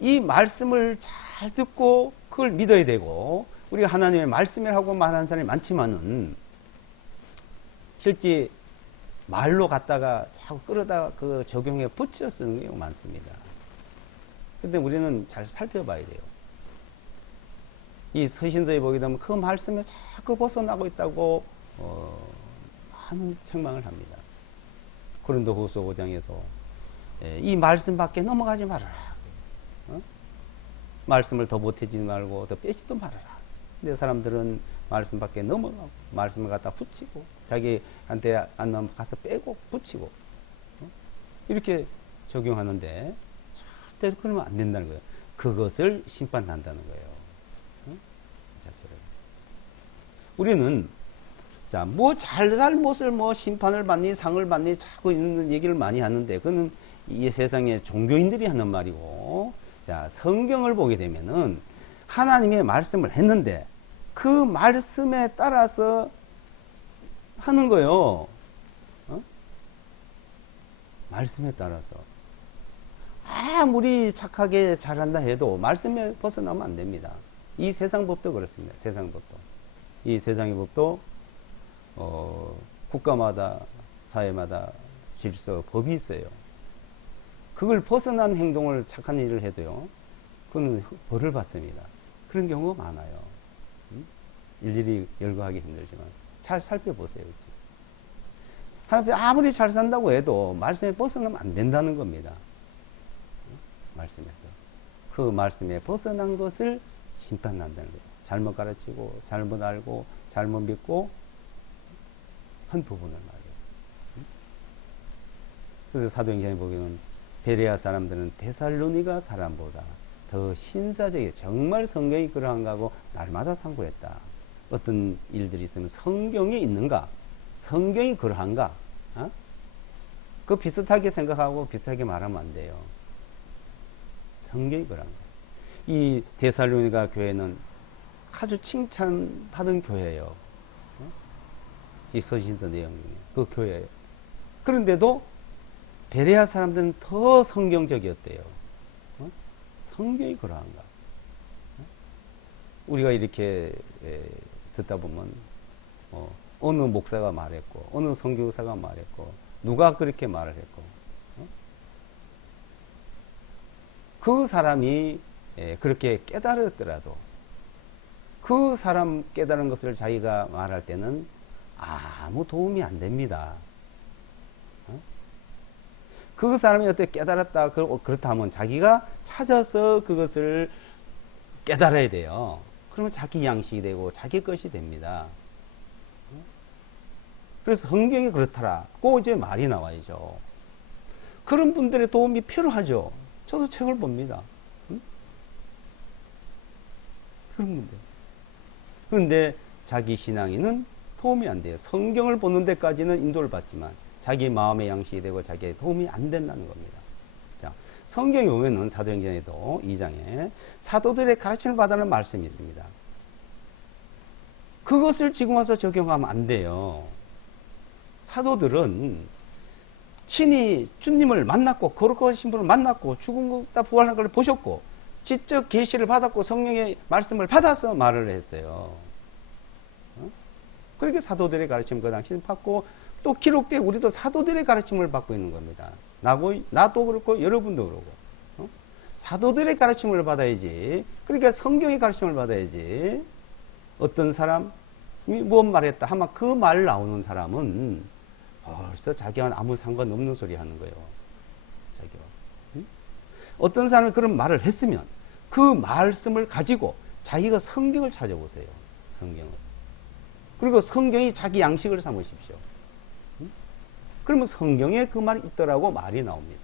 이 말씀을 잘 듣고 그걸 믿어야 되고 우리가 하나님의 말씀이라고 말하는 사람이 많지만은 실제 말로 갖다가 자꾸 끌어다가 그 적용해 붙여 쓰는 경우가 많습니다. 근데 우리는 잘 살펴봐야 돼요. 이 서신서에 보게 되면 그 말씀에 자꾸 벗어나고 있다고 많은 책망을 합니다. 고린도후서 5장에도 이 말씀 밖에 넘어가지 말아라. 말씀을 더 보태지 말고 더 빼지도 말아라. 근데 사람들은 말씀 밖에 넘어가고 말씀을 갖다 붙이고 자기한테 안 나오면 가서 빼고 붙이고 이렇게 적용하는데 절대로 그러면 안 된다는 거예요. 그것을 심판한다는 거예요. 자체를. 우리는 뭐 잘못을 뭐 심판을 받니 상을 받니 자꾸 있는 얘기를 많이 하는데 그거는 이 세상의 종교인들이 하는 말이고 성경을 보게 되면은 하나님의 말씀을 했는데 그 말씀에 따라서 하는 거예요. 말씀에 따라서 아무리 착하게 잘한다 해도 말씀에 벗어나면 안 됩니다. 이 세상 법도 그렇습니다. 세상 법도 이 세상의 법도 국가마다 사회마다 질서, 법이 있어요. 그걸 벗어난 행동을 착한 일을 해도요, 그건 벌을 받습니다. 그런 경우가 많아요. 일일이 열거하기 힘들지만 잘 살펴보세요. 하나님 아무리 잘 산다고 해도 말씀에 벗어나면 안 된다는 겁니다. 말씀에서. 그 말씀에 벗어난 것을 심판한다는 거예요. 잘못 가르치고 잘못 알고 잘못 믿고 한 부분을 말이에요. 그래서 사도행전에 보기에는 베레아 사람들은 데살로니가 사람보다 더 신사적이에요. 정말 성경이 그러한가 하고 날마다 상고했다. 어떤 일들이 있으면 성경에 있는가? 성경이 그러한가? 그 비슷하게 생각하고 비슷하게 말하면 안 돼요. 성경이 그러한가? 이 데살로니가 교회는 아주 칭찬받은 교회예요. 이 서신서 내용 중에 그 교회예요. 그런데도 베레아 사람들은 더 성경적이었대요. 성경이 그러한가? 우리가 이렇게 듣다 보면 어느 목사가 말했고 어느 선교사가 말했고 누가 그렇게 말을 했고 그 사람이 그렇게 깨달았더라도 그 사람 깨달은 것을 자기가 말할 때는 아무 도움이 안 됩니다. 그 사람이 어떻게 깨달았다 그렇다면 자기가 찾아서 그것을 깨달아야 돼요. 그러면 자기 양식이 되고 자기 것이 됩니다. 그래서 성경이 그렇더라고 이제 말이 나와야죠. 그런 분들의 도움이 필요하죠. 저도 책을 봅니다. 그런 분들. 그런데 자기 신앙에는 도움이 안 돼요. 성경을 보는 데까지는 인도를 받지만 자기 마음의 양식이 되고 자기의 도움이 안 된다는 겁니다. 자, 성경에 보면은 사도행전에도 2장에 사도들의 가르침을 받으라는 말씀이 있습니다. 그것을 지금 와서 적용하면 안 돼요. 사도들은 친히 주님을 만났고 거룩하신 분을 만났고 죽음과 부활한 걸 보셨고 직접 계시를 받았고 성령의 말씀을 받아서 말을 했어요. 그렇게 사도들의 가르침을 그 당시에 받고 또 기록돼 우리도 사도들의 가르침을 받고 있는 겁니다. 나도 그렇고 여러분도 그렇고 사도들의 가르침을 받아야지. 그러니까 성경의 가르침을 받아야지. 어떤 사람이 무엇 말했다 하면 그 말 나오는 사람은 벌써 자기와 아무 상관없는 소리 하는 거예요. 자기와. 어떤 사람이 그런 말을 했으면 그 말씀을 가지고 자기가 성경을 찾아보세요. 성경을. 그리고 성경이 자기 양식을 삼으십시오. 그러면 성경에 그 말이 있더라고 말이 나옵니다.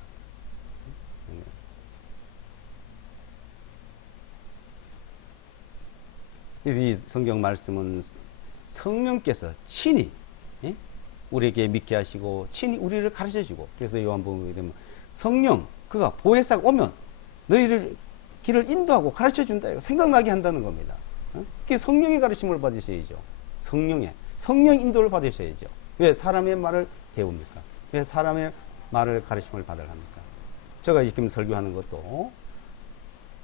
그래서 이 성경 말씀은 성령께서 친히 우리에게 믿게 하시고 친히 우리를 가르쳐 주고 그래서 요한복음에 되면 성령 그가 보혜사가 오면 너희를 길을 인도하고 가르쳐 준다. 생각나게 한다는 겁니다. 그게 성령의 가르침을 받으셔야죠. 성령 인도를 받으셔야죠. 왜 사람의 말을 배웁니까? 왜 사람의 말을 가르침을 받으려 합니까? 제가 지금 설교하는 것도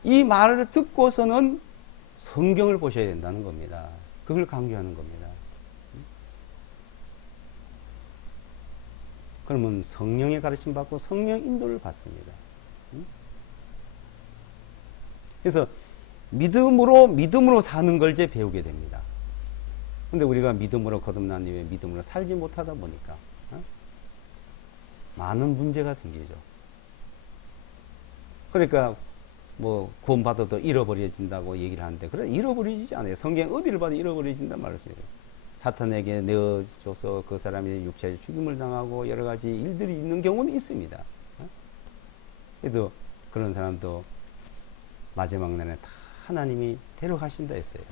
이 말을 듣고서는 성경을 보셔야 된다는 겁니다. 그걸 강조하는 겁니다. 그러면 성령의 가르침 받고 성령 인도를 받습니다. 그래서 믿음으로 사는 걸 이제 배우게 됩니다. 근데 우리가 믿음으로 거듭난 이후에 믿음으로 살지 못하다 보니까 많은 문제가 생기죠. 그러니까 뭐 구원받아도 잃어버려진다고 얘기를 하는데 그래 잃어버리지 않아요. 성경 어디를 봐도 잃어버려진단 말을 해요. 사탄에게 내어줘서 그 사람이 육체의 죽임을 당하고 여러 가지 일들이 있는 경우는 있습니다. 그래도 그런 사람도 마지막 날에 다 하나님이 데려가신다 했어요.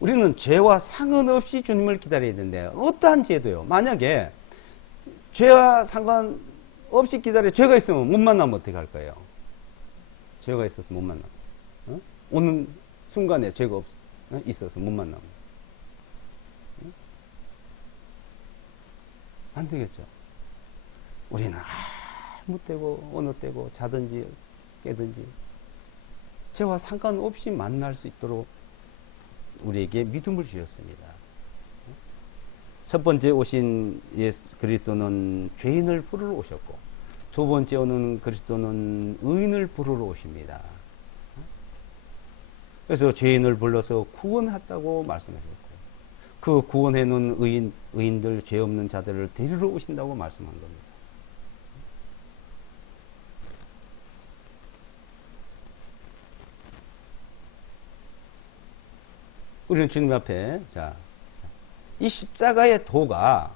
우리는 죄와 상관없이 주님을 기다려야 되는데 어떠한 죄도요. 만약에 죄와 상관없이 기다려 죄가 있으면 못 만나면 어떻게 할 거예요? 죄가 있어서 못 만나면 오는 순간에 죄가 있어서 못 만나면 안 되겠죠. 우리는 아무 때고 어느 때고 자든지 깨든지 죄와 상관없이 만날 수 있도록 우리에게 믿음을 주셨습니다. 첫 번째 오신 예수 그리스도는 죄인을 부르러 오셨고, 두 번째 오는 그리스도는 의인을 부르러 오십니다. 그래서 죄인을 불러서 구원했다고 말씀하셨고, 그 구원해 놓은 의인들, 죄 없는 자들을 데리러 오신다고 말씀한 겁니다. 우리는 주님 앞에, 이 십자가의 도가,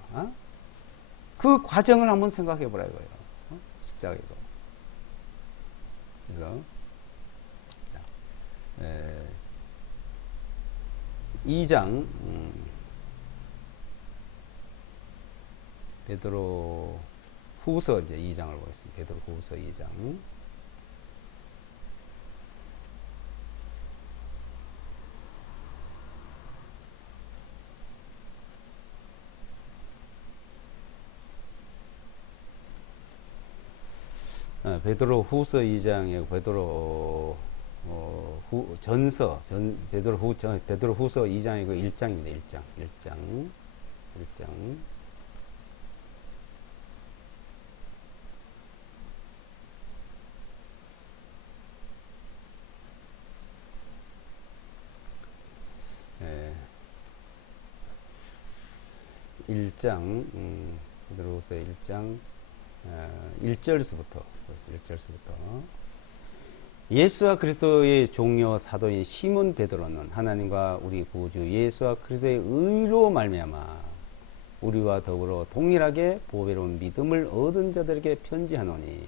그 과정을 한번 생각해 보라 이거예요. 십자가의 도. 그래서, 2장, 베드로 후서 이제 2장을 보겠습니다. 베드로 후서 2장. 베드로 후서 2장에 베드로 베드로 후서 2장이고 1장입니다. 1장. 베드로후서 1장 1절서부터 예수와 그리스도의 종료 사도인 시몬 베드로는 하나님과 우리 구주 예수와 그리스도의 의로 말미암아 우리와 더불어 동일하게 보배로운 믿음을 얻은 자들에게 편지하노니,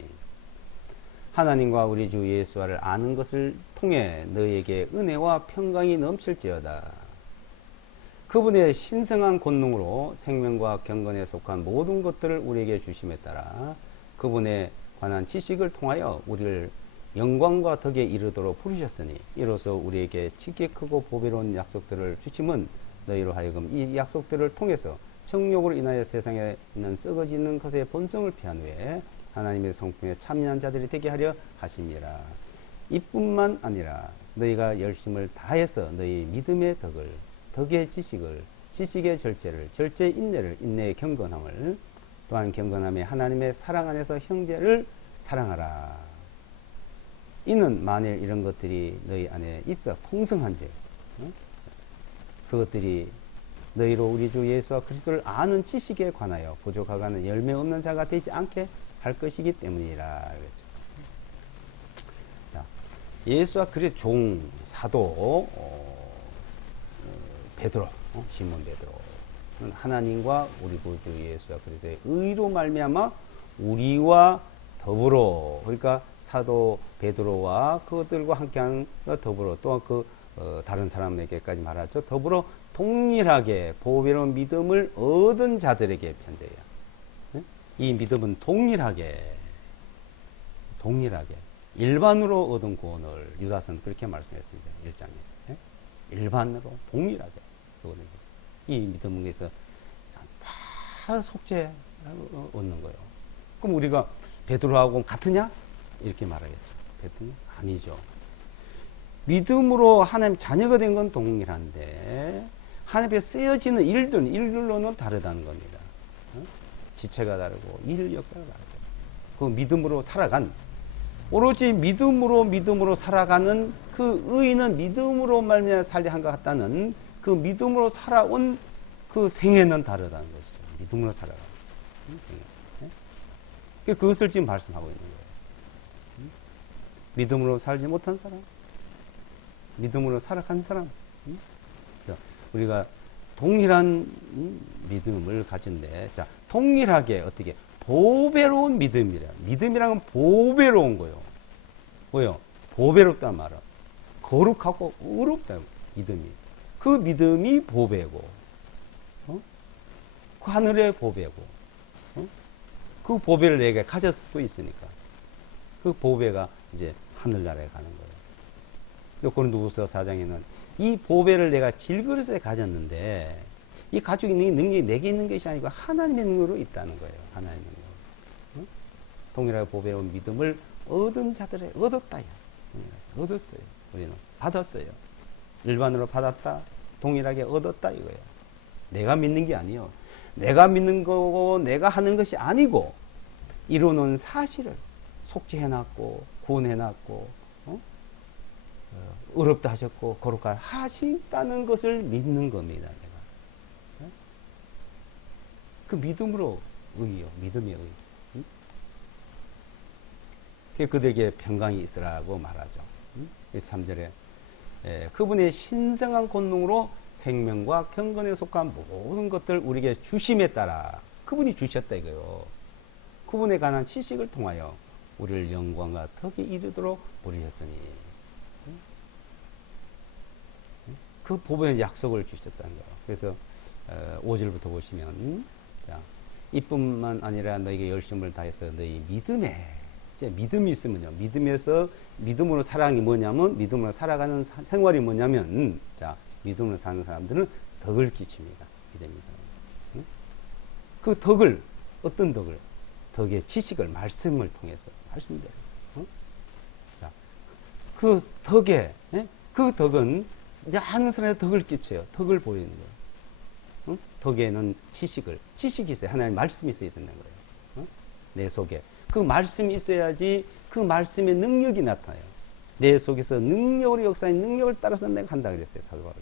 하나님과 우리 주 예수를 아는 것을 통해 너희에게 은혜와 평강이 넘칠지어다. 그분의 신성한 권능으로 생명과 경건에 속한 모든 것들을 우리에게 주심에 따라 그분에 관한 지식을 통하여 우리를 영광과 덕에 이르도록 부르셨으니, 이로써 우리에게 지극히 크고 보배로운 약속들을 주심은 너희로 하여금 이 약속들을 통해서 정욕으로 인하여 세상에 있는 썩어지는 것의 본성을 피한 후에 하나님의 성품에 참여한 자들이 되게 하려 하심이라. 이뿐만 아니라 너희가 열심을 다해서 너희 믿음의 덕을, 덕의 지식을, 지식의 절제를, 절제의 인내를, 인내의 경건함을, 또한 경건함에 하나님의 사랑 안에서 형제를 사랑하라. 이는 만일 이런 것들이 너희 안에 있어 풍성한지, 그것들이 너희로 우리 주 예수와 그리스도를 아는 지식에 관하여 부족하가는 열매 없는 자가 되지 않게 할 것이기 때문이라. 자, 예수와 그리스도 종, 사도, 베드로, 시몬 베드로는 하나님과 우리 구주 예수와 그리스도의 의로 말미암아 우리와 더불어, 그러니까 사도 베드로와 그들과 함께하는 더불어, 또 다른 사람에게까지 말하죠. 더불어 동일하게 보배로운 믿음을 얻은 자들에게 편지해요. 이 믿음은 동일하게 일반으로 얻은 구원을 유다서는 그렇게 말씀했습니다. 1장에. 일반으로 동일하게 이 믿음에서 다 속죄 얻는 거예요. 그럼 우리가 베드로하고 같으냐? 이렇게 말하겠죠. 베드로? 아니죠. 믿음으로 하나님 자녀가 된 건 동일한데 하나님께 쓰여지는 일들로는 다르다는 겁니다. 지체가 다르고 일 역사가 다르고, 그 믿음으로 살아간, 오로지 믿음으로 살아가는 그 의인은 믿음으로 말미암아 살게 한 것 같다는 그 믿음으로 살아온 그 생애는 다르다는 것이죠. 믿음으로 살아가는 생애. 그것을 지금 말씀하고 있는 거예요. 믿음으로 살지 못한 사람, 믿음으로 살아간 사람. 그래서 우리가 동일한 믿음을 가진데, 자, 동일하게 어떻게 보배로운 믿음이라. 믿음이란 보배로운 거예요. 뭐요? 보배롭단 말은 거룩하고 의롭다. 믿음이. 그 믿음이 보배고, 그 하늘의 보배고, 그 보배를 내가 가졌고 있으니까 그 보배가 이제 하늘나라에 가는 거예요. 고린도후서 4장에는 이 보배를 내가 질그릇에 가졌는데 이 가지고 있는 능력이 내게 있는 것이 아니고 하나님의 능력으로 있다는 거예요. 하나님의 능력. 동일하게 보배로운 믿음을 얻은 자들의 얻었다. 얻었어요. 우리는 받았어요. 일반으로 받았다, 동일하게 얻었다 이거예요. 내가 믿는 게 아니요. 내가 믿는 거고 내가 하는 것이 아니고 이루는 사실을 속죄해놨고 구원해놨고 어렵다 하셨고 거룩하 하신다는 것을 믿는 겁니다. 내가. 그 믿음으로 의요. 믿음의 의. 그들에게 평강이 있으라고 말하죠. 3절에 그분의 신성한 권능으로 생명과 경건에 속한 모든 것들 우리에게 주심에 따라 그분이 주셨다 이거요. 그분에 관한 지식을 통하여 우리를 영광과 덕에 이르도록 부르셨으니 그 보배의 약속을 주셨다는 거예요. 그래서 5절부터 보시면 자, 이뿐만 아니라 너에게 열심을 다해서 너희 믿음에 이제 믿음이 있으면요. 믿음으로 사랑이 뭐냐면 믿음으로 살아가는 생활이 뭐냐면 자, 믿음으로 사는 사람들은 덕을 끼칩니다. 믿음이 사람. 그 덕을 어떤 덕을? 덕의 지식을 말씀을 통해서 말씀대로. 자, 그 덕에 그 덕은 이제 하는 사람의 덕을 끼쳐요. 덕을 보이는 거예요. 덕에는 지식이 있어요. 하나님의 말씀이 있어야 된다는 거예요. 내 속에. 그 말씀이 있어야지 그 말씀의 능력이 나타나요. 내 속에서 능력으로 역사하는 능력을 따라서 내가 한다 그랬어요. 사도 바울.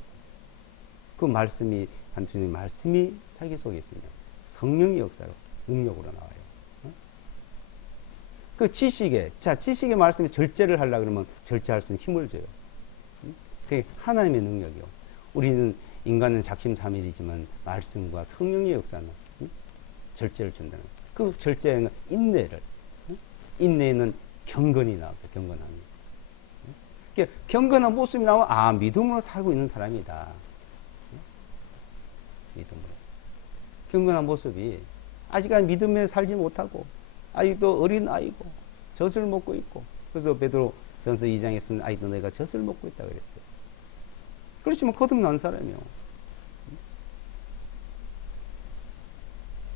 그 말씀이 단순히 말씀이 자기 속에 있으면 성령의 역사로 능력으로 나와요. 그 지식의 말씀에 절제를 하려고 그러면 절제할 수 있는 힘을 줘요. 그게 하나님의 능력이요. 우리는 인간은 작심삼일이지만 말씀과 성령의 역사는 절제를 준다는 거예요. 그 절제는 인내에는 경건이 나오죠. 경건함이. 그러니까 경건한 모습이 나오면 믿음으로 살고 있는 사람이다. 믿음으로. 경건한 모습이 아직까지 믿음에 살지 못하고 아직도 어린 아이고 젖을 먹고 있고 그래서 베드로 전서 2장에 쓰는 아이도 내가 젖을 먹고 있다 그랬어요. 그렇지만 거듭난 사람이요.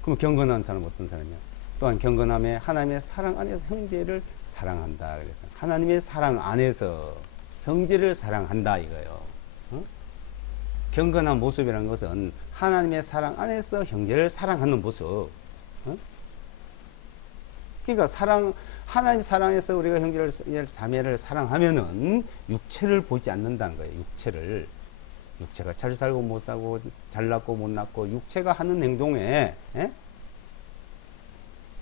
그럼 경건한 사람은 어떤 사람이야? 또한 경건함에 하나님의 사랑 안에서 형제를 사랑한다. 그래서 하나님의 사랑 안에서 형제를 사랑한다 이거예요. 경건한 모습이라는 것은 하나님의 사랑 안에서 형제를 사랑하는 모습. 그러니까 하나님 사랑에서 우리가 형제를 자매를 사랑하면은 육체를 보지 않는다는 거예요. 육체가 잘 살고 못 살고 잘 낳고 못 낳고 육체가 하는 행동에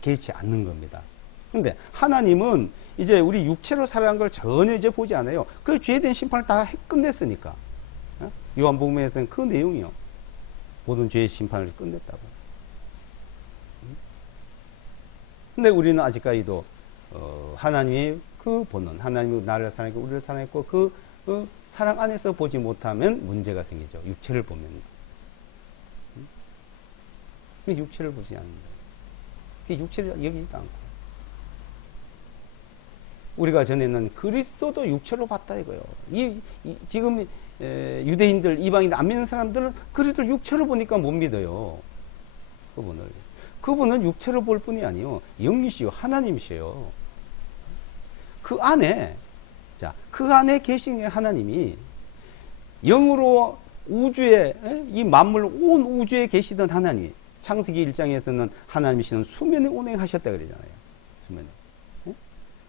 개의치 않는 겁니다. 근데 하나님은 이제 우리 육체로 살아간 걸 전혀 이제 보지 않아요. 그 죄에 대한 심판을 다 끝냈으니까. 요한복음에서는 그 내용이요. 모든 죄의 심판을 끝냈다고. 근데 우리는 아직까지도 하나님의 그 본능, 하나님이 나를 사랑했고 우리를 사랑했고 그 사랑 안에서 보지 못하면 문제가 생기죠. 육체를 보면. 육체를 보지 않는다. 육체를 여기지도 않고. 우리가 전에는 그리스도도 육체로 봤다 이거예요. 지금 유대인들, 이방인들 안 믿는 사람들은 그리스도를 육체로 보니까 못 믿어요. 그분은 육체로 볼 뿐이 아니요. 영이시요. 하나님이시요. 그 안에 계신 하나님이 영으로 우주에, 이 만물 온 우주에 계시던 하나님. 창세기 1장에서는 하나님이시는 수면에 운행하셨다 그러잖아요. 수면에.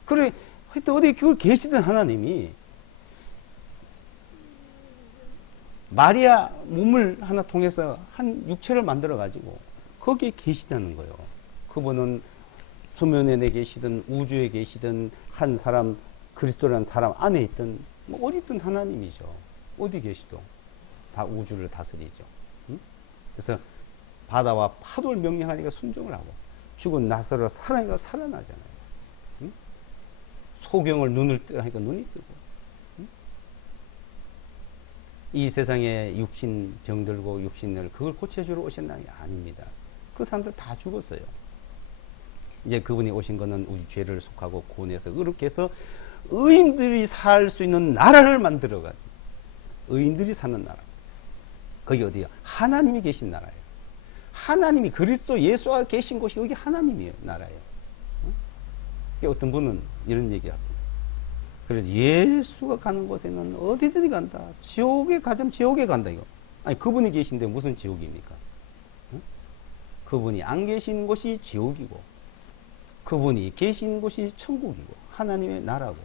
그래, 하여튼 어디 그걸 계시던 하나님이 마리아 몸을 하나 통해서 한 육체를 만들어 가지고 거기에 계시다는 거예요. 그분은 수면에 계시든 우주에 계시든 한 사람, 그리스도라는 사람 안에 있던 어디 있던 하나님이죠. 어디 계시도 다 우주를 다스리죠. 그래서 바다와 파도를 명령하니까 순종을 하고 죽은 나사로가 살아나니까 살아나잖아요. 소경을 눈을 뜨라 하니까 눈이 뜨고. 이 세상에 육신 병들고 육신을 그걸 고쳐주러 오셨나요? 아닙니다. 그 사람들 다 죽었어요. 이제 그분이 오신 거는 우리 죄를 속하고 구원해서 의롭게 해서 의인들이 살 수 있는 나라를 만들어가지고 의인들이 사는 나라. 거기 어디야? 하나님이 계신 나라예요. 하나님이 그리스도 예수와 계신 곳이 여기 하나님이에요. 나라예요. 어떤 분은 이런 얘기하고 그래서 예수가 가는 곳에는 어디든지 간다. 지옥에 가자면 지옥에 간다, 이거. 아니, 그분이 계신데 무슨 지옥입니까? 응? 그분이 안 계신 곳이 지옥이고, 그분이 계신 곳이 천국이고, 하나님의 나라고.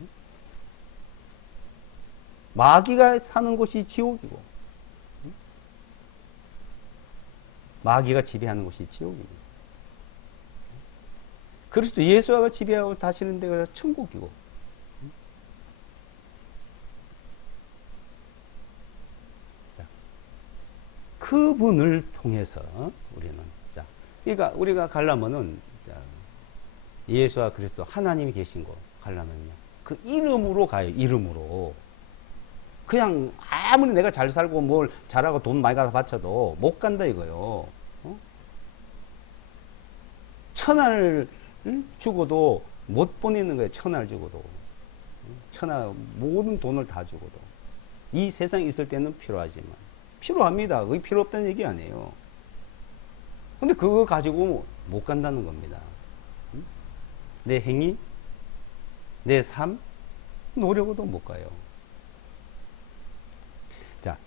응? 마귀가 사는 곳이 지옥이고, 응? 마귀가 지배하는 곳이 지옥입니다. 그리스도 예수가 지배하고 다시는 데가 천국이고, 그분을 통해서 우리는, 자, 그러니까 우리가 가려면은, 자, 예수와 그리스도 하나님이 계신 곳 가려면요, 그 이름으로 가요. 이름으로. 그냥 아무리 내가 잘 살고 뭘 잘하고 돈 많이 가서 바쳐도 못 간다 이거요. 어? 천하를 죽어도 못 보내는 거예요. 천하를 죽어도. 천하 모든 돈을 다 죽어도. 이 세상에 있을 때는 필요하지만. 필요합니다. 그게 필요 없다는 얘기 아니에요. 근데 그거 가지고 못 간다는 겁니다. 내 행위, 내 삶, 노력으로도 못 가요. 자,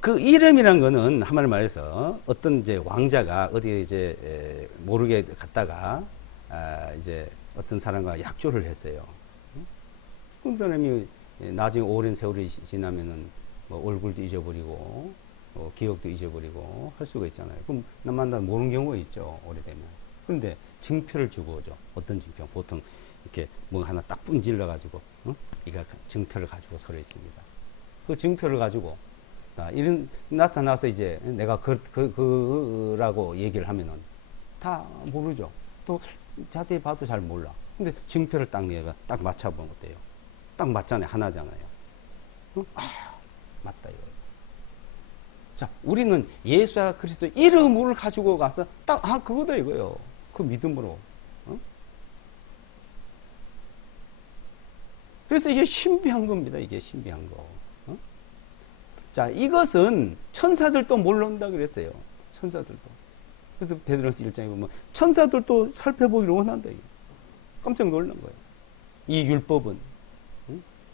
그 이름이란 거는 한마디로 말해서 어떤 이제 왕자가 어디에 이제 모르게 갔다가 이제 어떤 사람과 약조를 했어요. 그 사람이 나중에 오랜 세월이 지나면은 뭐 얼굴도 잊어버리고 기억도 잊어버리고 할 수가 있잖아요. 그럼 나만 다 모르는 경우가 있죠. 오래되면. 그런데 증표를 주고 오죠. 어떤 증표? 보통 이렇게 뭐 하나 딱 뿜질러 가지고 이가 증표를 가지고 서려 있습니다. 그 증표를 가지고 이런 나타나서 이제 내가 그라고 얘기를 하면은 다 모르죠. 또 자세히 봐도 잘 몰라. 근데 증표를 딱 내가 딱 맞춰보면 어때요? 딱 맞잖아요. 하나잖아요. 맞다 이거예요. 자, 우리는 예수와 그리스도 이름을 가지고 가서 딱 그거다 이거예요. 그 믿음으로. 그래서 이게 신비한 겁니다. 이게 신비한 거. 자, 이것은 천사들도 몰라온다 그랬어요. 천사들도. 그래서 베드로서 1장에 보면 천사들도 살펴보기를 원한다. 이게. 깜짝 놀란 거예요. 이 율법은,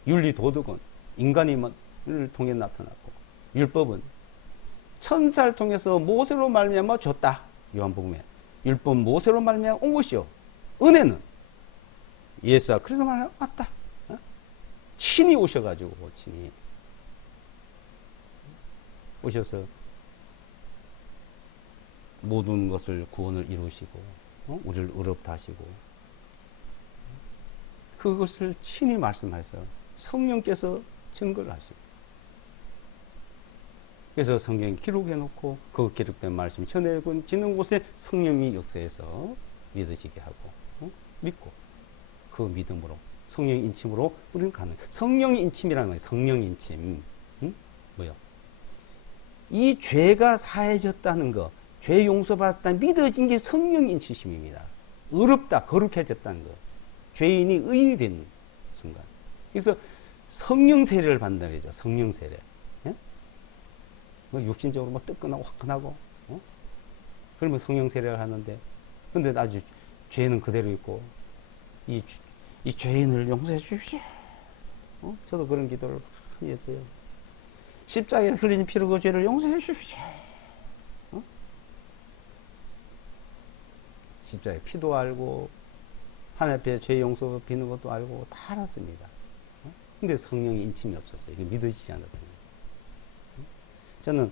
윤리 도덕은 인간을 통해 나타났고, 율법은 천사를 통해서 모세로 말미암아 줬다. 요한복음에 율법 모세로 말미암아 온 것이요, 은혜는 예수와 그리스도 말미암아 왔다. 친히 오셔가지고 친히 오셔서 모든 것을 구원을 이루시고 우리를 의롭다 하시고, 그것을 친히 말씀하셔서 성령께서 증거를 하시고, 그래서 성경 기록해 놓고 그 기록된 말씀 전해지는 곳에 성령이 역사해서 믿어지게 하고 믿고, 그 믿음으로 성령 인침으로 우리는 가는. 성령 인침이라는 거예요. 성령 인침. 뭐요? 이 죄가 사해졌다는 거, 죄 용서받았다 믿어진 게 성령 인치심입니다. 의롭다, 거룩해졌다는 거, 죄인이 의인이 된 순간. 그래서 성령 세례를 받는다는 거죠. 성령 세례. 예? 뭐 육신적으로 뭐 뜨끈하고 화끈하고, 그러면 성령 세례를 하는데, 근데 아주 죄는 그대로 있고, 이 죄인을 용서해 주십시오. 저도 그런 기도를 많이 했어요. 십자가에 흘린 피로 그 죄를 용서해 주십시오. 십자가에 피도 알고, 하나님 앞에 죄 용서 비는 것도 알고 다 알았습니다. 근데 성령의 인침이 없었어요. 이게 믿어지지 않았던 거예요. 저는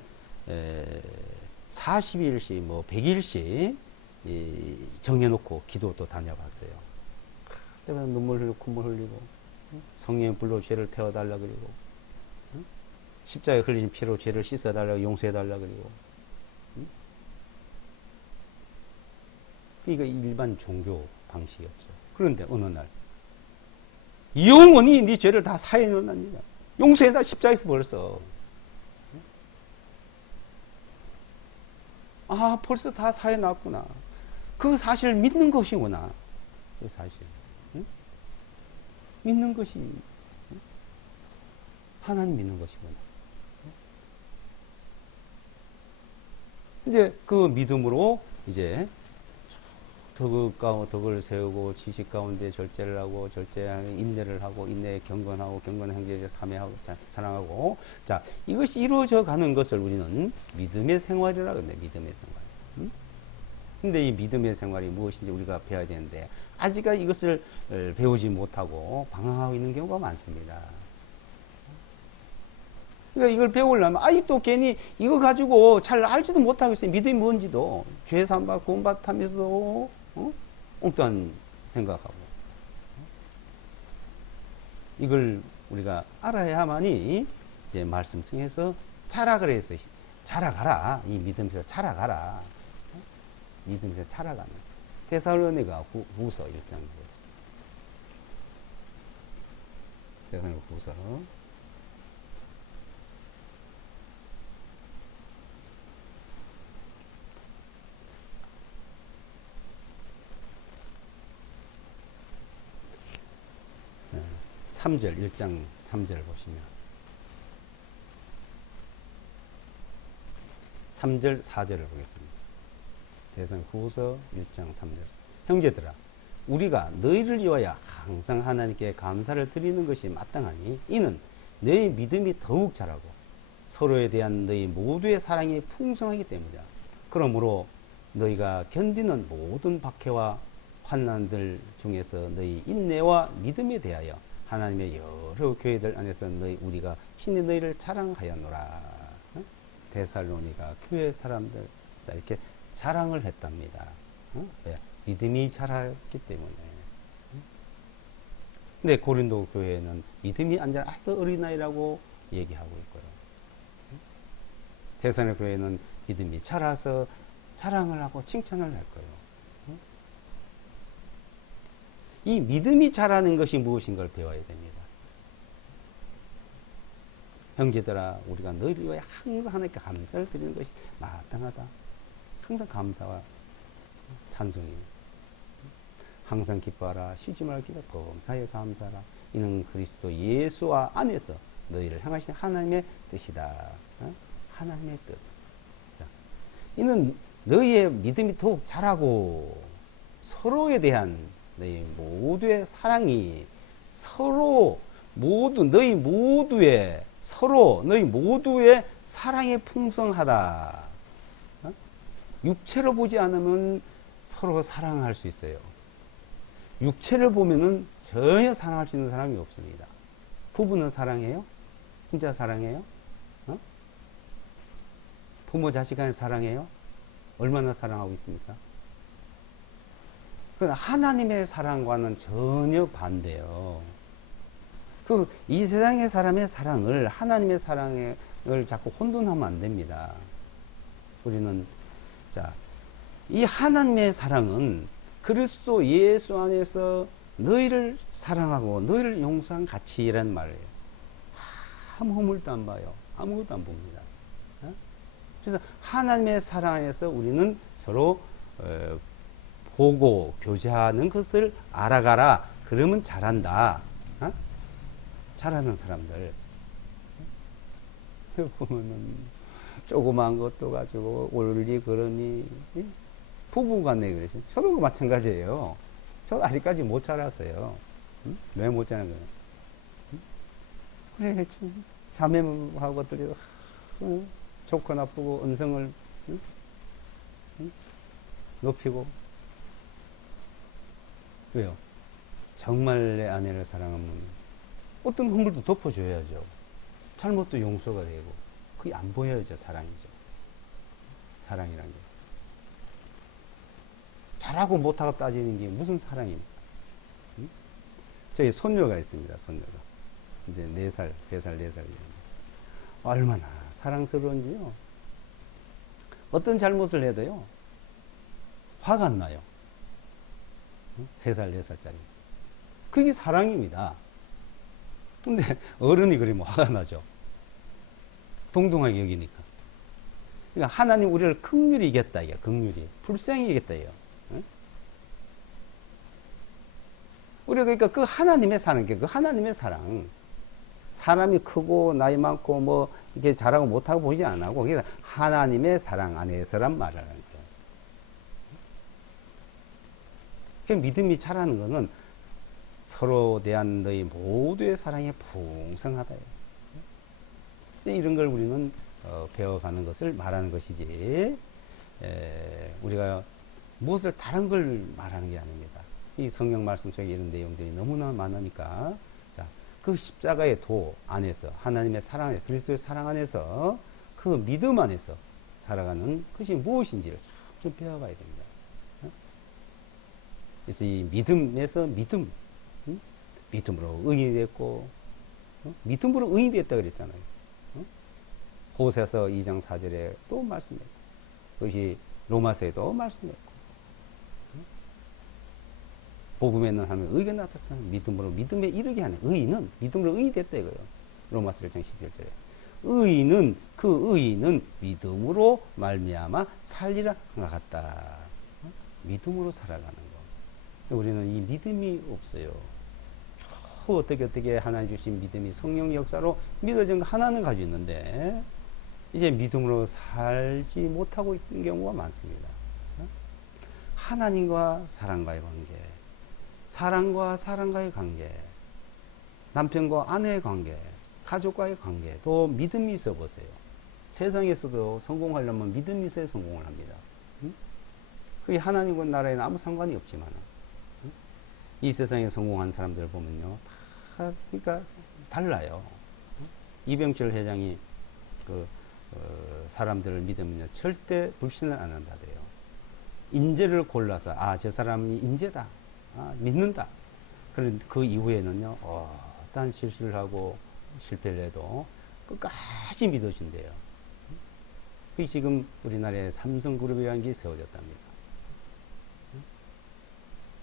40일씩 뭐 100일씩 정해놓고 기도도 다녀봤어요. 내가 눈물 흘리고 콧물 흘리고, 성령의 불로 죄를 태워달라 그리고, 십자가에 흘린 피로 죄를 씻어달라, 용서해달라 그리고. 이거 일반 종교 방식이었죠. 그런데 어느 날 영원히 네 죄를 다 사해 놓는다니까. 용서해다, 십자가에서 벌써. 벌써 다 사해 놨구나. 그 사실을 믿는 것이구나. 그 사실. 믿는 것이, 하나님 믿는 것이구나. 이제 그 믿음으로 이제 덕을 세우고 지식 가운데 절제를 하고 절제하고 인내를 하고 인내에 경건하고 경건 행제에 사매하고 사랑하고 자 이것이 이루어져 가는 것을 우리는 믿음의 생활이라고 합니다. 믿음의 생활. 근데 이 믿음의 생활이 무엇인지 우리가 배워야 되는데 아직까지 이것을 배우지 못하고 방황하고 있는 경우가 많습니다. 그러니까 이걸 배우려면 아직도 괜히 이거 가지고 잘 알지도 못하고 있어요. 믿음이 뭔지도 죄 사함받 구원받 하면서도 엉뚱한 생각하고 이걸 우리가 알아야만이 이제 말씀 통해서 자락을 해서 자라가라. 이 믿음에서 자라가라. 믿음에서 자라가는 데살로니가 후서 1장 데살로니가 후서 3절 1장 3절 보시면 3절 4절을 보겠습니다. 데살로니가후서 1장 3절 형제들아 우리가 너희를 위하여 항상 하나님께 감사를 드리는 것이 마땅하니 이는 너희 믿음이 더욱 자라고 서로에 대한 너희 모두의 사랑이 풍성하기 때문이다. 그러므로 너희가 견디는 모든 박해와 환난들 중에서 너희 인내와 믿음에 대하여 하나님의 여러 교회들 안에서 우리가 친히 너희를 자랑하였노라. 데살로니가 교회 사람들 이렇게 자랑을 했답니다. 왜? 믿음이 자랐기 때문에. 근데 고린도 교회는 믿음이 안 자라 아직도 어린아이라고 얘기하고 있고요. 데살로니가 교회는 믿음이 자라서 자랑을 하고 칭찬을 할 거예요. 이 믿음이 자라는 것이 무엇인 걸 배워야 됩니다. 형제들아 우리가 너희를 위하여 항상 하나님께 감사를 드리는 것이 마땅하다. 항상 감사와 찬송이 항상 기뻐하라 쉬지 말고 기도 범사에 감사하라 이는 그리스도 예수와 안에서 너희를 향하신 하나님의 뜻이다. 하나님의 뜻. 자, 이는 너희의 믿음이 더욱 자라고 서로에 대한 너희 모두의 사랑이 서로 모두 너희 모두의 사랑이 풍성하다. 육체로 보지 않으면 서로 사랑할 수 있어요. 육체를 보면은 전혀 사랑할 수 있는 사람이 없습니다. 부부는 사랑해요? 진짜 사랑해요? 부모 자식 간에 사랑해요? 얼마나 사랑하고 있습니까? 그러나 하나님의 사랑과는 전혀 반대요. 이 세상의 사람의 사랑을 하나님의 사랑을 자꾸 혼돈하면 안 됩니다. 우리는 이 하나님의 사랑은 그리스도 예수 안에서 너희를 사랑하고 너희를 용서한 가치란 말이에요. 아무 허물도 안 봐요. 아무것도 안 봅니다. 그래서 하나님의 사랑 안에서 우리는 서로 보고 교제하는 것을 알아가라. 그러면 잘한다. 잘하는 사람들 보면은 조그만 것도 가지고 올리 그러니 부부간에 그러시. 저도 마찬가지예요. 저도 아직까지 못 자랐어요. 왜 못 자는 거예요? 그래 자매하고 것들이 좋고 나쁘고 언성을 높이고 왜요? 정말 내 아내를 사랑하면 어떤 허물도 덮어줘야죠. 잘못도 용서가 되고 그게 안 보여야죠. 사랑이죠. 사랑이란 게. 잘하고 못하고 따지는 게 무슨 사랑입니까? 저희 손녀가 있습니다. 손녀가. 이제 4살, 3살, 4살. 얼마나 사랑스러운지요. 어떤 잘못을 해도요. 화가 안 나요. 3살, 4살짜리. 그게 사랑입니다. 근데 어른이 그러면 화가 나죠. 동등하게 여기니까. 그러니까 하나님 우리를 긍휼히 이겼다. 이게 긍휼히. 불쌍히 이겼다. 이게. 우리가 그러니까 그 하나님의 사랑, 그 하나님의 사랑. 사람이 크고 나이 많고 뭐 이렇게 잘하고 못하고 보지 않고 그게 하나님의 사랑 안에서란 말을 하는 거예요. 그 믿음이 자라는 것은 서로 대한 너희 모두의 사랑이 풍성하다. 이런 걸 우리는 배워가는 것을 말하는 것이지, 우리가 무엇을 다른 걸 말하는 게 아닙니다. 이 성경 말씀 속에 이런 내용들이 너무나 많으니까, 자, 그 십자가의 도 안에서, 하나님의 사랑 안에서, 그리스도의 사랑 안에서, 그 믿음 안에서 살아가는 것이 무엇인지를 좀 배워가야 됩니다. 그래서 이 믿음에서 믿음, 믿음으로 의인이 됐고, 믿음으로 의인이 됐다 그랬잖아요. 호세서 2장 4절에 또 말씀했고, 그것이 로마서에도 말씀했고, 복음에는 하면 의가 나타나서 믿음으로 믿음에 이르게 하는, 의인은 믿음으로 의인이 됐다 이거예요. 로마서 1장 11절에 의인은, 그 의인은 믿음으로 말미암아 살리라 같다. 믿음으로 살아가는 거. 우리는 이 믿음이 없어요. 어떻게 하나님 주신 믿음이 성령 역사로 믿어진 거 하나는 가지고 있는데, 이제 믿음으로 살지 못하고 있는 경우가 많습니다. 하나님과 사랑과의 관계, 사랑과 사랑과의 관계, 남편과 아내의 관계, 가족과의 관계, 또 믿음이 있어 보세요. 세상에서도 성공하려면 믿음이 있어야 성공을 합니다. 그게 하나님과 나라에는 아무 상관이 없지만, 이 세상에 성공한 사람들 보면요, 다 그러니까 달라요. 이병철 회장이 사람들을 믿으면요, 절대 불신을 안 한다대요. 인재를 골라서, 저 사람이 인재다, 믿는다. 그런 그 이후에는요, 어떤 실수를 하고 실패를 해도 끝까지 믿어준대요. 그게 지금 우리나라에 삼성그룹이라는 게 세워졌답니다.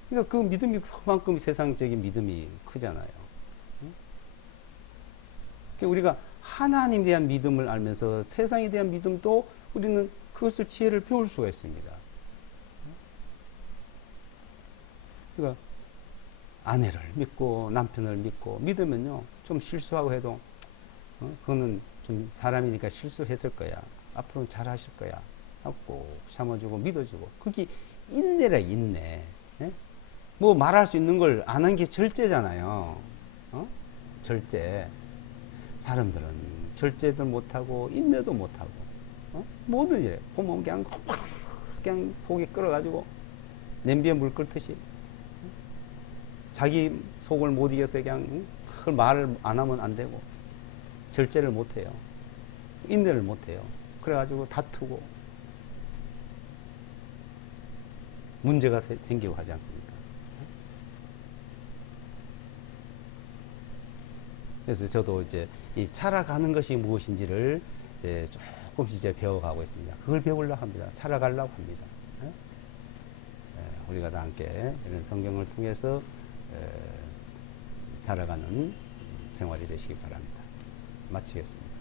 그러니까 그 믿음이 그만큼 세상적인 믿음이 크잖아요. 그러니까 우리가 하나님에 대한 믿음을 알면서 세상에 대한 믿음도 우리는 그것을 지혜를 배울 수가 있습니다. 그러니까 아내를 믿고 남편을 믿고 믿으면요, 좀 실수하고 해도 그거는 좀 사람이니까 실수했을 거야, 앞으로는 잘하실 거야 하고 참아주고 믿어주고, 그게 인내라, 인내. 뭐 말할 수 있는 걸 안 한 게 절제잖아요. 절제. 사람들은 절제도 못하고 인내도 못하고, 모든 일에 보면 그냥 속이 끓어가지고 냄비에 물 끓듯이 자기 속을 못 이겨서 그냥 그 말을 안 하면 안 되고, 절제를 못해요. 인내를 못해요. 그래가지고 다투고 문제가 생기고 하지 않습니까? 그래서 저도 이제 이 살아가는 것이 무엇인지를 이제 조금씩 이제 배워가고 있습니다. 그걸 배우려고 합니다. 살아가려고 합니다. 우리가 다 함께 이런 성경을 통해서 살아가는 생활이 되시기 바랍니다. 마치겠습니다.